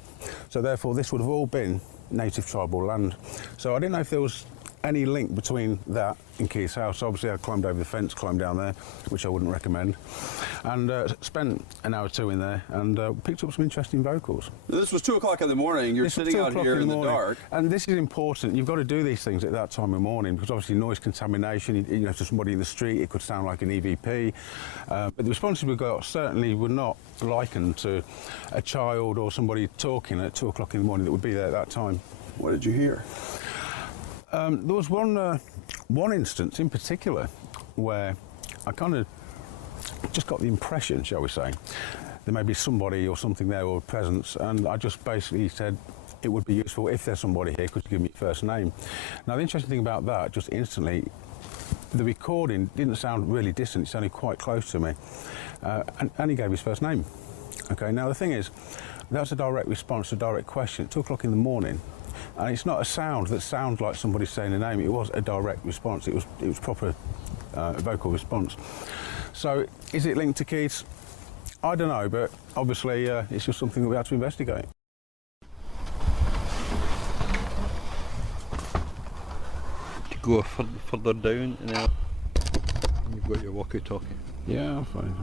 so therefore this would have all been native tribal land. So I didn't know if there was any link between that and Keith's house. Obviously I climbed over the fence, climbed down there, which I wouldn't recommend, and spent an hour or two in there and picked up some interesting vocals. This was 2 o'clock in the morning. You're sitting out here in the dark. And this is important. You've got to do these things at that time of the morning because obviously noise contamination, to somebody in the street, it could sound like an EVP. But the responses we got certainly were not likened to a child or somebody talking at 2 o'clock in the morning that would be there at that time. What did you hear? There was one instance in particular where I kind of just got the impression, shall we say, there may be somebody or something there or a presence, and I just basically said it would be useful if there's somebody here, could you give me your first name? Now the interesting thing about that, just instantly, the recording didn't sound really distant, it sounded quite close to me, and he gave his first name. Okay, now the thing is, that's a direct response to a direct question at 2 o'clock in the morning. And it's not a sound that sounds like somebody saying a name. It was a direct response. It was proper vocal response. So is it linked to Keith's? I don't know, but obviously it's just something that we have to investigate. To go further down and then you've got your walkie-talkie. Yeah, I'm fine.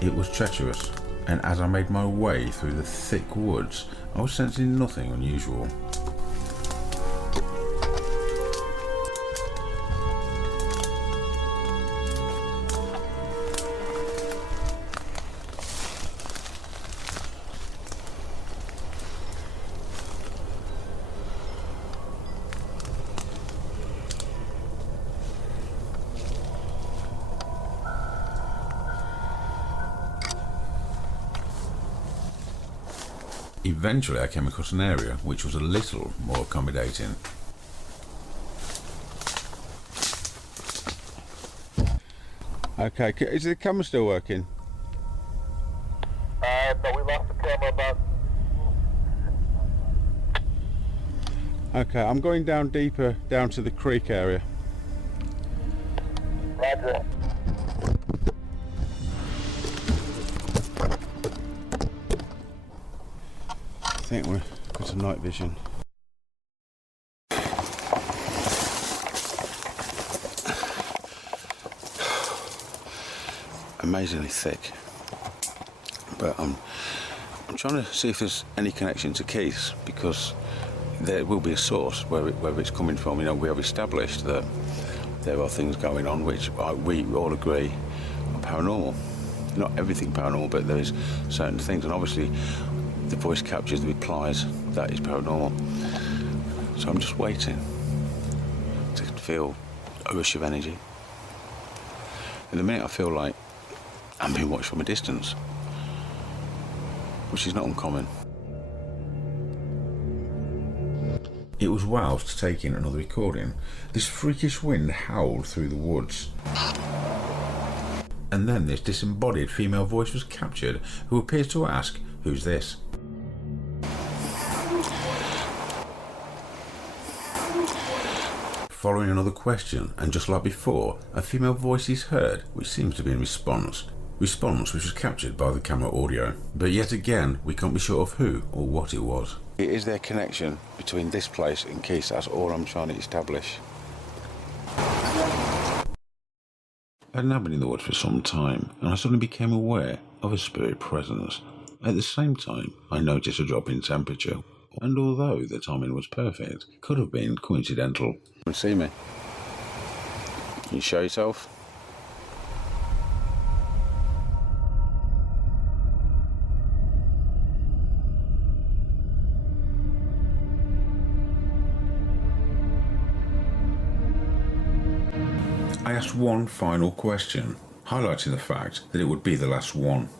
It was treacherous, and as I made my way through the thick woods, I was sensing nothing unusual. Eventually I came across an area which was a little more accommodating. Okay, is the camera still working? No, we lost the camera about... Okay, I'm going down deeper, down to the creek area. Roger. I think we're got a night vision. Amazingly thick, but I'm trying to see if there's any connection to Keith's, because there will be a source where it's coming from. You know, we have established that there are things going on which we all agree are paranormal. Not everything paranormal, but there is certain things, and obviously the voice captures the replies. That is paranormal. So I'm just waiting to feel a rush of energy. In a minute, I feel like I'm being watched from a distance, which is not uncommon. It was wild to take in another recording. This freakish wind howled through the woods. And then this disembodied female voice was captured, who appears to ask, "Who's this?" Following another question, and just like before, a female voice is heard, which seems to be in response which was captured by the camera audio. But yet again, we can't be sure of who or what it was. Is there a connection between this place and Keith? That's all I'm trying to establish. I'd now been in the woods for some time, and I suddenly became aware of a spirit presence. At the same time, I noticed a drop in temperature, and although the timing was perfect, it could have been coincidental. Come and see me. Can you show yourself? I asked one final question, highlighting the fact that it would be the last one,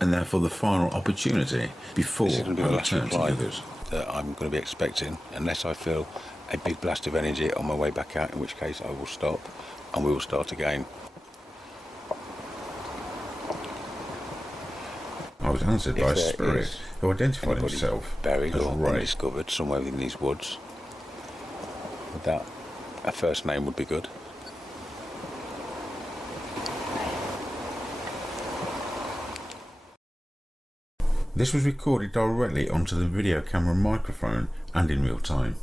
and therefore the final opportunity before I return to the others. That I'm going to be expecting, unless I feel a big blast of energy on my way back out, in which case I will stop and we will start again. I was answered by a spirit who identified himself buried as or Ray. undiscovered somewhere within these woods. That a first name would be good. This was recorded directly onto the video camera microphone and in real time.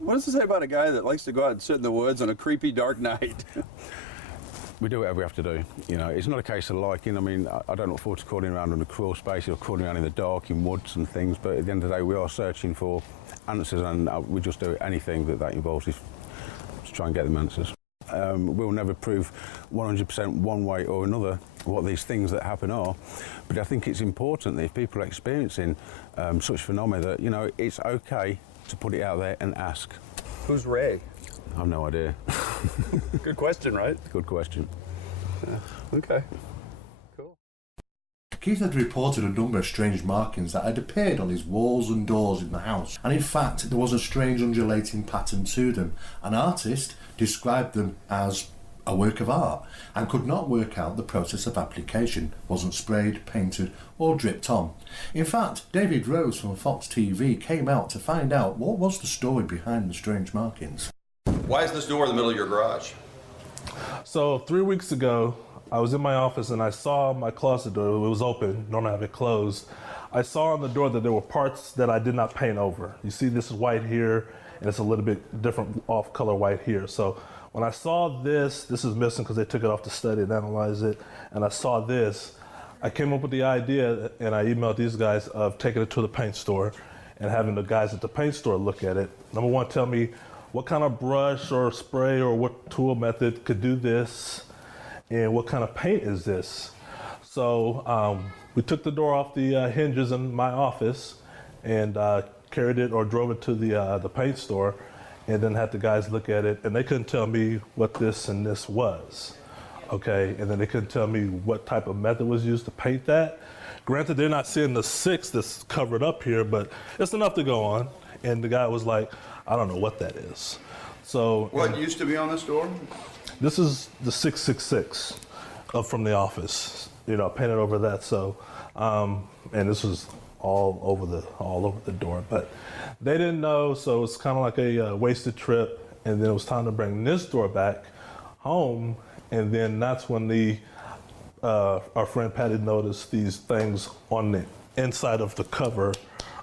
What does it say about a guy that likes to go out and sit in the woods on a creepy, dark night? We do whatever we have to do. You know, it's not a case of liking. I mean, I don't look forward to crawling around in a crawl space or crawling around in the dark in woods and things, but at the end of the day, we are searching for answers, and we just do anything that involves is to try and get them answers. We'll never prove 100% one way or another what these things that happen are, but I think it's important that if people are experiencing such phenomena, that, you know, it's okay to put it out there and ask. Who's Ray? I have no idea. Good question, right? Good question. Yeah. Okay. Keith had reported a number of strange markings that had appeared on his walls and doors in the house, and in fact there was a strange undulating pattern to them. An artist described them as a work of art and could not work out the process of application, wasn't sprayed, painted or dripped on. In fact, David Rose from Fox TV came out to find out what was the story behind the strange markings. Why is this door in the middle of your garage? So 3 weeks ago, I was in my office and I saw my closet door. It was open, normally I have it closed. I saw on the door that there were parts that I did not paint over. You see this is white here, and it's a little bit different off-color white here. So when I saw this is missing because they took it off to study and analyze it, and I saw this, I came up with the idea, and I emailed these guys, of taking it to the paint store and having the guys at the paint store look at it. Number one, tell me what kind of brush or spray or what tool method could do this, and what kind of paint is this? So we took the door off the hinges in my office and carried it or drove it to the paint store, and then had the guys look at it, and they couldn't tell me what this and this was. okay? And then they couldn't tell me what type of method was used to paint that. Granted, they're not seeing the 6 that's covered up here, but it's enough to go on. And the guy was like, I don't know what that is. So What used to be on this door? this is the 666 up from the office, painted over that. So, and this was all over the door, but they didn't know. So it's kind of like a wasted trip. And then it was time to bring this door back home. And then that's when our friend Patty noticed these things on the inside of the cover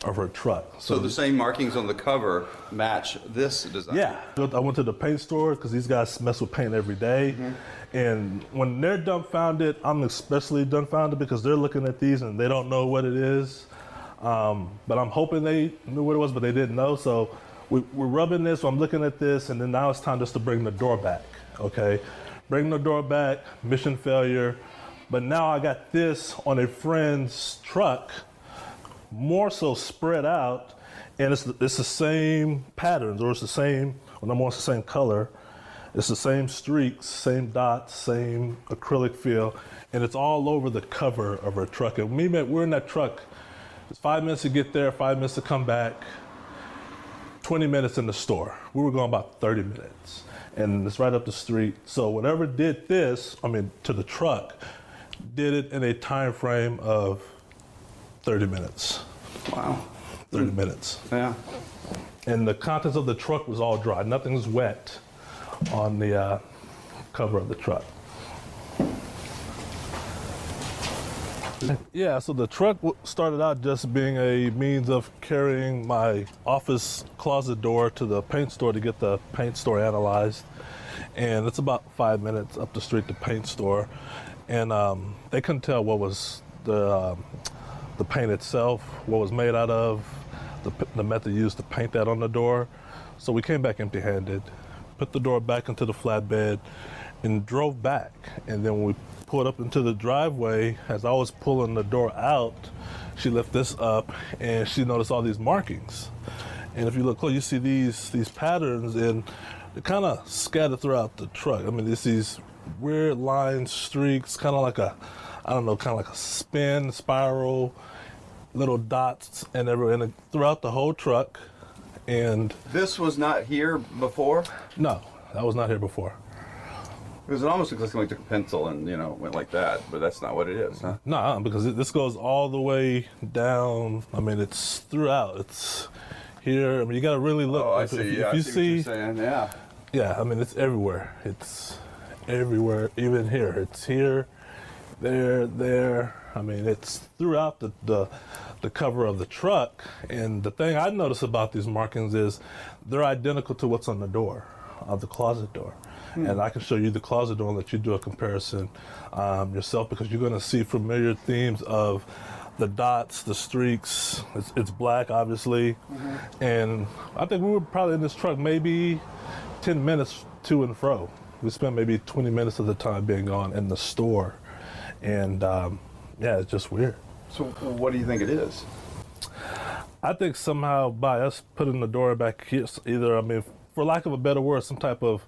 of her truck. So the same markings on the cover match this design? Yeah. I went to the paint store because these guys mess with paint every day. And when they're dumbfounded, I'm especially dumbfounded because they're looking at these and they don't know what it is. But I'm hoping they knew what it was, but they didn't know. So we're rubbing this, so I'm looking at this, and then now it's time just to bring the door back, okay? Bring the door back, mission failure. But now I got this on a friend's truck, more so spread out, and it's the same patterns, or it's the same, well, number one, it's the same color. It's the same streaks, same dots, same acrylic feel, and it's all over the cover of her truck. And we're in that truck. It's 5 minutes to get there, 5 minutes to come back, 20 minutes in the store. We were going about 30 minutes, and it's right up the street. So whatever did this, to the truck, did it in a time frame of 30 minutes. Wow. 30 minutes. Yeah. And the contents of the truck was all dry. Nothing's wet on the cover of the truck. Yeah, so the truck started out just being a means of carrying my office closet door to the paint store to get the paint store analyzed. And it's about 5 minutes up the street to paint store. And they couldn't tell what was the paint itself, what was made out of, the method used to paint that on the door. So we came back empty-handed, put the door back into the flatbed, and drove back. And then when we pulled up into the driveway, as I was pulling the door out, she lifted this up and she noticed all these markings. And if you look close, you see these patterns, and they're kind of scattered throughout the truck. There's these weird lines, streaks, kind of like a spin, spiral, little dots and everywhere throughout the whole truck. And this was not here before? No, that was not here before. Because it almost looks like somebody took a pencil and, went like that, but that's not what it is, huh? No, because this goes all the way down. It's throughout. It's here. You got to really look. Oh, I see. If I you see what you're saying, yeah. Yeah, it's everywhere. It's everywhere, even here. It's here, there. It's throughout the cover of the truck. And the thing I notice about these markings is they're identical to what's on the door, of the closet door. And I can show you the closet door and let you do a comparison yourself, because you're going to see familiar themes of the dots, the streaks. It's black, obviously. And I think we were probably in this truck maybe 10 minutes to and fro. We spent maybe 20 minutes of the time being gone in the store. And it's just weird. So what do you think it is? I think somehow by us putting the door back here, either, for lack of a better word, some type of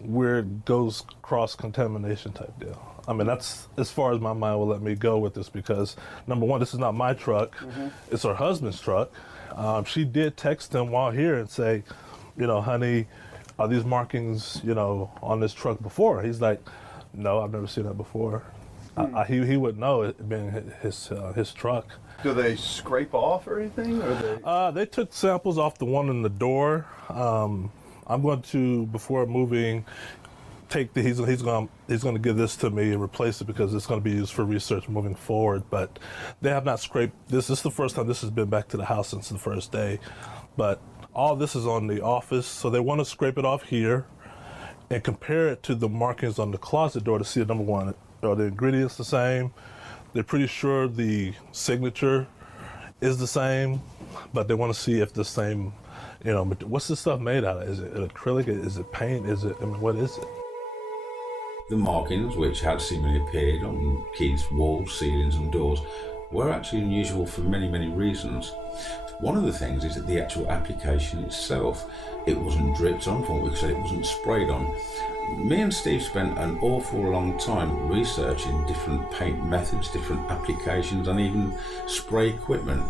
weird ghost cross-contamination type deal. That's as far as my mind will let me go with this, because number one, this is not my truck. It's her husband's truck. She did text him while here and say, honey, are these markings, on this truck before? He's like, no, I've never seen that before. He wouldn't know, it being his truck. Do they scrape off or anything? Or they took samples off the one in the door. I'm going to, before moving, he's going to give this to me and replace it, because it's going to be used for research moving forward. But they have not scraped this. This is the first time this has been back to the house since the first day. But all this is on the office, so they want to scrape it off here and compare it to the markings on the closet door to see, number one, are the ingredients the same? They're pretty sure the signature is the same, but they want to see if the same, what's this stuff made out of? Is it acrylic? Is it paint? What is it? The markings, which had seemingly appeared on Keith's walls, ceilings and doors, were actually unusual for many, many reasons. One of the things is that the actual application itself, it wasn't dripped on, from what we said, it wasn't sprayed on. Me and Steve spent an awful long time researching different paint methods, different applications, and even spray equipment.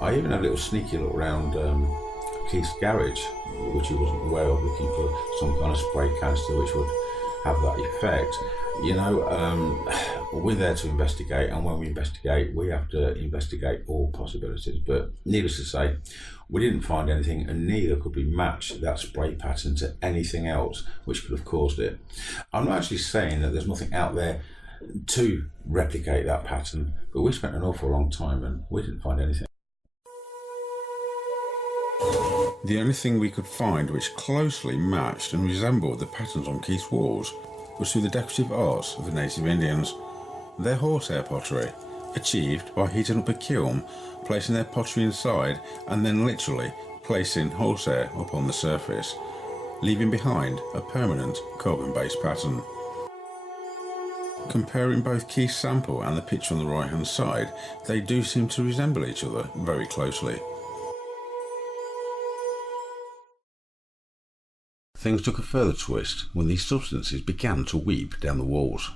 I even had a little sneaky look around Keith's garage, which he wasn't aware of, looking for some kind of spray canister which would have that effect. You know, we're there to investigate, and when we investigate, we have to investigate all possibilities. But needless to say, we didn't find anything, and neither could we match that spray pattern to anything else which could have caused it. I'm not actually saying that there's nothing out there to replicate that pattern, but we spent an awful long time and we didn't find anything. The only thing we could find which closely matched and resembled the patterns on Keith's walls was through the decorative arts of the native Indians. Their horsehair pottery, achieved by heating up a kiln, placing their pottery inside and then literally placing horsehair upon the surface, leaving behind a permanent carbon-based pattern. Comparing both Keith's sample and the picture on the right hand side, they do seem to resemble each other very closely. Things took a further twist when these substances began to weep down the walls.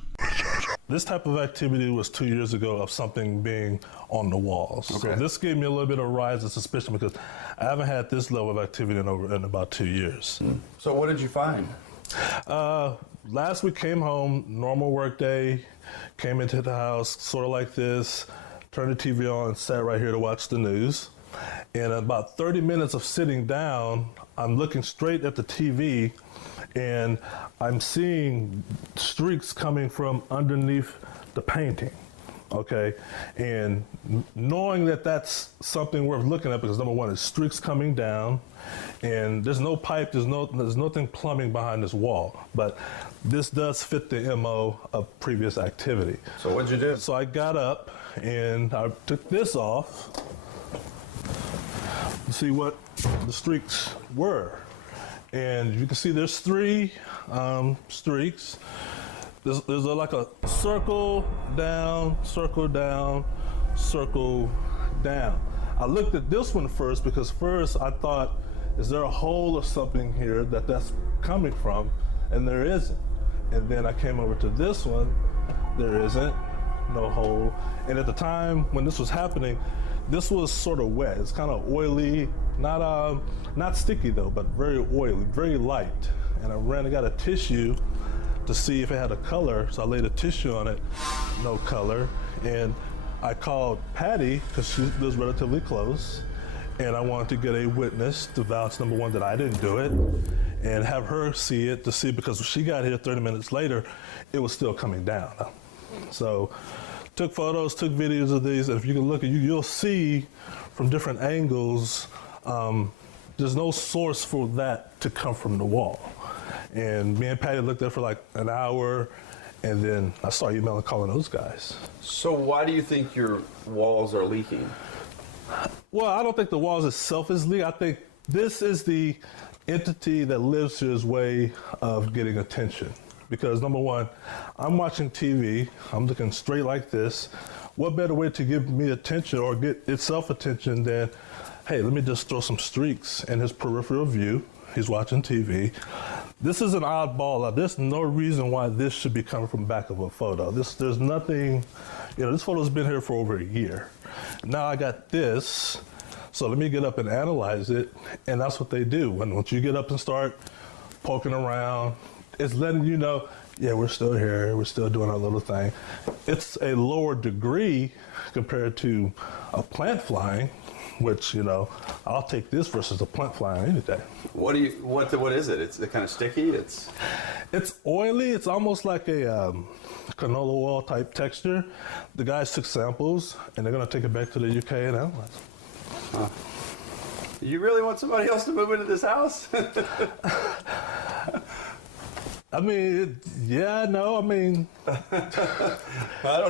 This type of activity was 2 years ago of something being on the walls. Okay. So this gave me a little bit of rise of suspicion because I haven't had this level of activity in about 2 years. So what did you find? Last week came home, normal work day, came into the house sort of like this, turned the TV on, sat right here to watch the news. In about 30 minutes of sitting down, I'm looking straight at the TV and I'm seeing streaks coming from underneath the painting, okay? And knowing that that's something worth looking at because number one, it's streaks coming down and there's no pipe, there's nothing plumbing behind this wall, but this does fit the MO of previous activity. So what'd you do? So I got up and I took this off to see what the streaks were. And you can see there's 3 streaks. There's like a circle down, circle down, circle down. I looked at this one first because first I thought, is there a hole or something here that's coming from? And there isn't. And then I came over to this one, there isn't, no hole. And at the time when this was happening, this was sort of wet. It's kind of oily, not sticky though, but very oily, very light. And I got a tissue to see if it had a color. So I laid a tissue on it, no color. And I called Patty, because she lives relatively close, and I wanted to get a witness to vouch, number one, that I didn't do it, and have her see it to see, because when she got here 30 minutes later, it was still coming down. So took photos, took videos of these, and if you can look at you'll see from different angles, there's no source for that to come from the wall. And me and Patty looked at it for like an hour, and then I started emailing, calling those guys. So why do you think your walls are leaking? Well, I don't think the walls itself is leaking. I think this is the entity that lives here's way of getting attention. Because number one, I'm watching TV, I'm looking straight like this. What better way to give me attention or get itself attention than, hey, let me just throw some streaks in his peripheral view. He's watching TV. This is an oddball. There's no reason why this should be coming from the back of a photo. There's nothing, this photo's been here for over a year. Now I got this, so let me get up and analyze it, and that's what they do. Once you get up and start poking around, it's letting you know, yeah, we're still here, we're still doing our little thing. It's a lower degree compared to a plant flying, which, I'll take this versus a plant flying any day. What is it? It's kind of sticky? It's oily. It's almost like a canola oil type texture. The guys took samples and they're going to take it back to the UK and analyze it. Huh. You really want somebody else to move into this house? I mean, I don't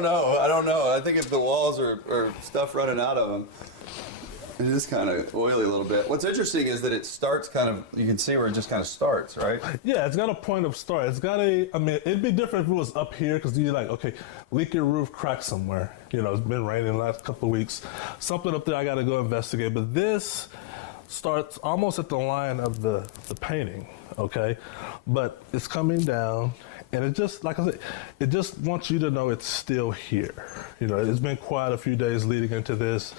know. I think if the walls are stuff running out of them, it is kind of oily a little bit. What's interesting is that it starts you can see where it just kind of starts, right? Yeah, it's got a point of start. It's got it'd be different if it was up here because you're like, okay, leak your roof, crack somewhere. It's been raining the last couple of weeks. Something up there I got to go investigate. But this starts almost at the line of the painting, okay? But it's coming down, and it just, like I said, it just wants you to know it's still here. You know, it's been quite a few days leading into this.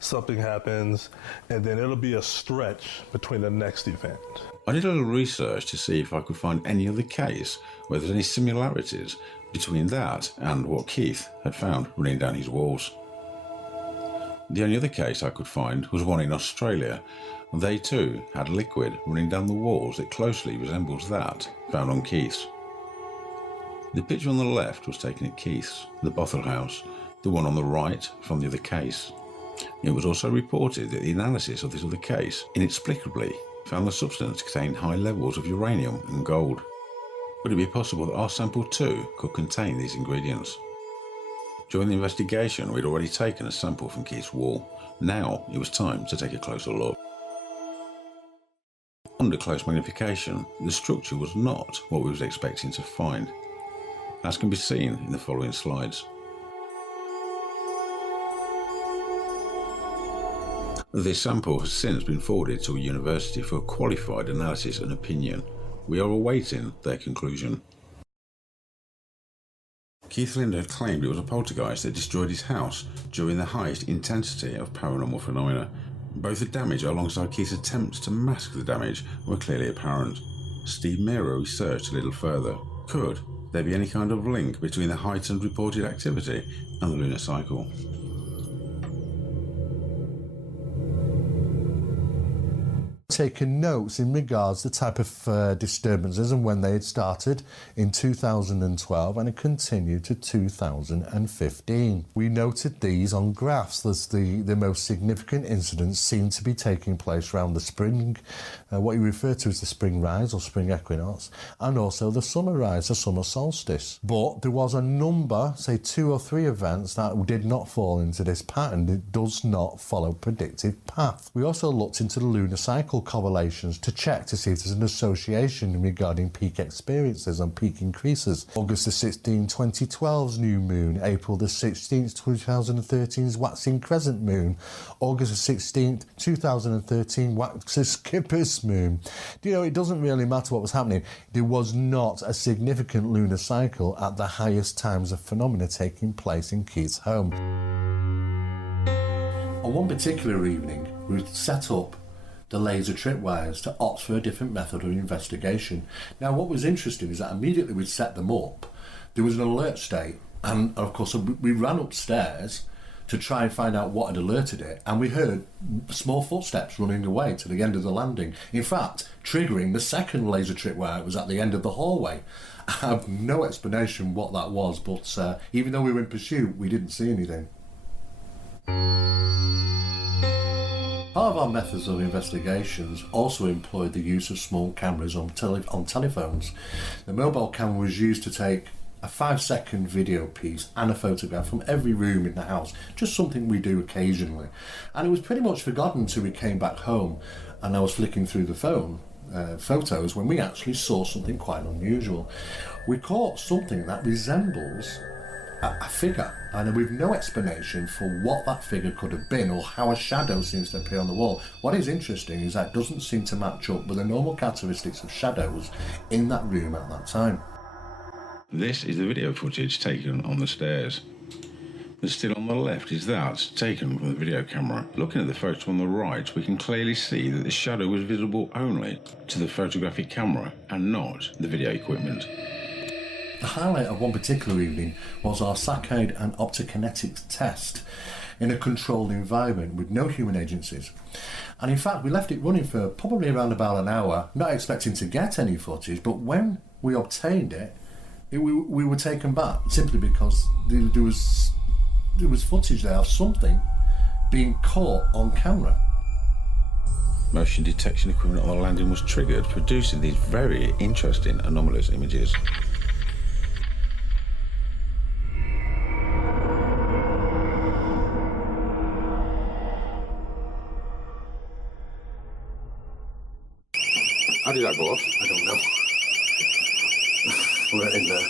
Something happens, and then it'll be a stretch between the next event. I did a little research to see if I could find any other case where there's any similarities between that and what Keith had found running down his walls. The only other case I could find was one in Australia. They too had liquid running down the walls that closely resembles that found on Keith's. The picture on the left was taken at Keith's, the Bothell house, the one on the right from the other case. It was also reported that the analysis of this other case inexplicably found the substance contained high levels of uranium and gold. Would it be possible that our sample too could contain these ingredients? During the investigation, we'd already taken a sample from Keith's wall. Now it was time to take a closer look. Under close magnification, the structure was not what we was expecting to find, as can be seen in the following slides. This sample has since been forwarded to a university for qualified analysis and opinion. We are awaiting their conclusion. Keith Linder had claimed it was a poltergeist that destroyed his house during the highest intensity of paranormal phenomena. Both the damage alongside Keith's attempts to mask the damage were clearly apparent. Steve Mera researched a little further. Could there be any kind of link between the heightened reported activity and the lunar cycle? Taken notes in regards to the type of disturbances and when they had started in 2012 and it continued to 2015. We noted these on graphs as the most significant incidents seemed to be taking place around the spring, what you refer to as the spring rise or spring equinox, and also the summer rise, the summer solstice. But there was a number, say 2 or 3 events that did not fall into this pattern. It does not follow predictive path. We also looked into the lunar cycle correlations to check to see if there's an association regarding peak experiences and peak increases. August the 16th, 2012's new moon, April the 16th, 2013's waxing crescent moon, August the 16th, 2013 waxing Skipper's moon. You know, it doesn't really matter what was happening. There was not a significant lunar cycle at the highest times of phenomena taking place in Keith's home. On one particular evening, we set up the laser tripwires to opt for a different method of investigation. Now, what was interesting is that immediately we set them up, there was an alert state, and of course we ran upstairs to try and find out what had alerted it, and we heard small footsteps running away to the end of the landing. In fact, triggering the second laser tripwire that was at the end of the hallway. I have no explanation what that was, but even though we were in pursuit, we didn't see anything. Part of our methods of investigations also employed the use of small cameras on telephones. The mobile camera was used to take a 5-second video piece and a photograph from every room in the house, just something we do occasionally. And it was pretty much forgotten until we came back home and I was flicking through the phone photos when we actually saw something quite unusual. We caught something that resembles a figure, and with no explanation for what that figure could have been or how a shadow seems to appear on the wall. What is interesting is that it doesn't seem to match up with the normal characteristics of shadows in that room at that time. This is the video footage taken on the stairs. The still on the left is that taken from the video camera. Looking at the photo on the right, we can clearly see that the shadow was visible only to the photographic camera and not the video equipment. The highlight of one particular evening was our saccade and optokinetics test in a controlled environment with no human agencies. And in fact, we left it running for probably around about an hour, not expecting to get any footage, but when we obtained it, we were taken back simply because there was footage there of something being caught on camera. Motion detection equipment on the landing was triggered, producing these very interesting anomalous images. How did that go off? I don't know. We weren't in there.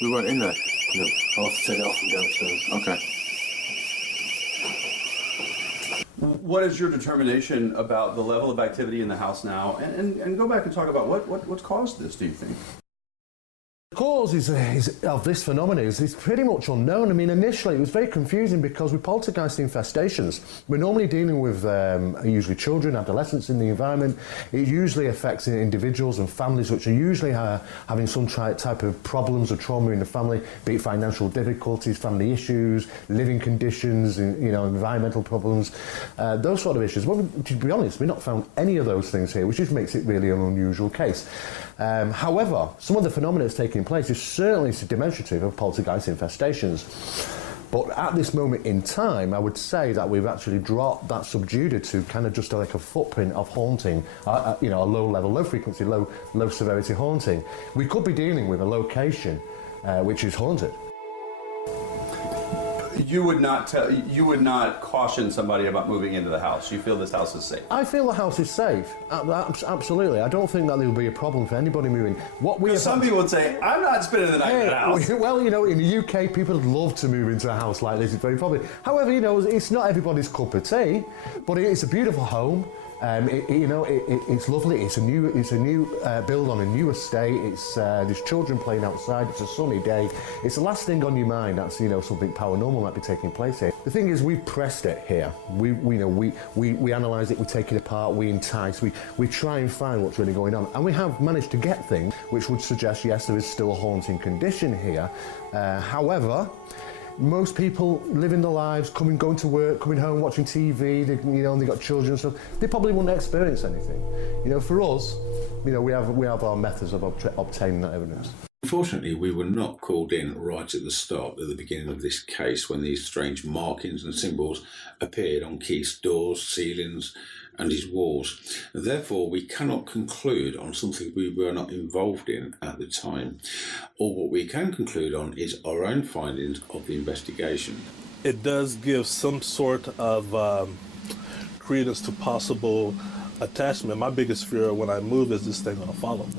We weren't in there? No. I'll have to take it off from downstairs. Okay. What is your determination about the level of activity in the house now? And go back and talk about what's caused this, do you think? The cause of this phenomenon is pretty much unknown. I mean, initially it was very confusing because with poltergeist infestations, we're normally dealing with usually children, adolescents in the environment. It usually affects individuals and families which are usually having some type of problems or trauma in the family, be it financial difficulties, family issues, living conditions, environmental problems, those sort of issues. Well, to be honest, we've not found any of those things here, which just makes it really an unusual case. However, some of the phenomena that's taking place is certainly demonstrative of poltergeist infestations. But at this moment in time, I would say that we've actually dropped that subdued it to kind of just like a footprint of haunting, a low level, low frequency, low severity haunting. We could be dealing with a location which is haunted. You would not caution somebody about moving into the house. You feel this house is safe. I feel the house is safe. Absolutely. I don't think that there will be a problem for anybody moving. Some people would say, I'm not spending the night in the house. Well, in the UK, people would love to move into a house like this. It's very probably. However, it's not everybody's cup of tea, but it's a beautiful home. It's lovely. It's a new build on a new estate. There's children playing outside. It's a sunny day. It's the last thing on your mind. That's something paranormal might be taking place here. The thing is, we pressed it here. We analyse it. We take it apart. We entice. We try and find what's really going on, and we have managed to get things which would suggest yes, there is still a haunting condition here. However, most people living their lives, going to work, coming home, watching TV, they got children and stuff, they probably wouldn't experience anything. For us, we have our methods of obtaining that evidence. Unfortunately, we were not called in right at the start, at the beginning of this case, when these strange markings and symbols appeared on Keith's doors, ceilings and his walls. Therefore, we cannot conclude on something we were not involved in at the time. All what we can conclude on is our own findings of the investigation. It does give some sort of credence to possible attachment. My biggest fear when I move is this thing going to follow me.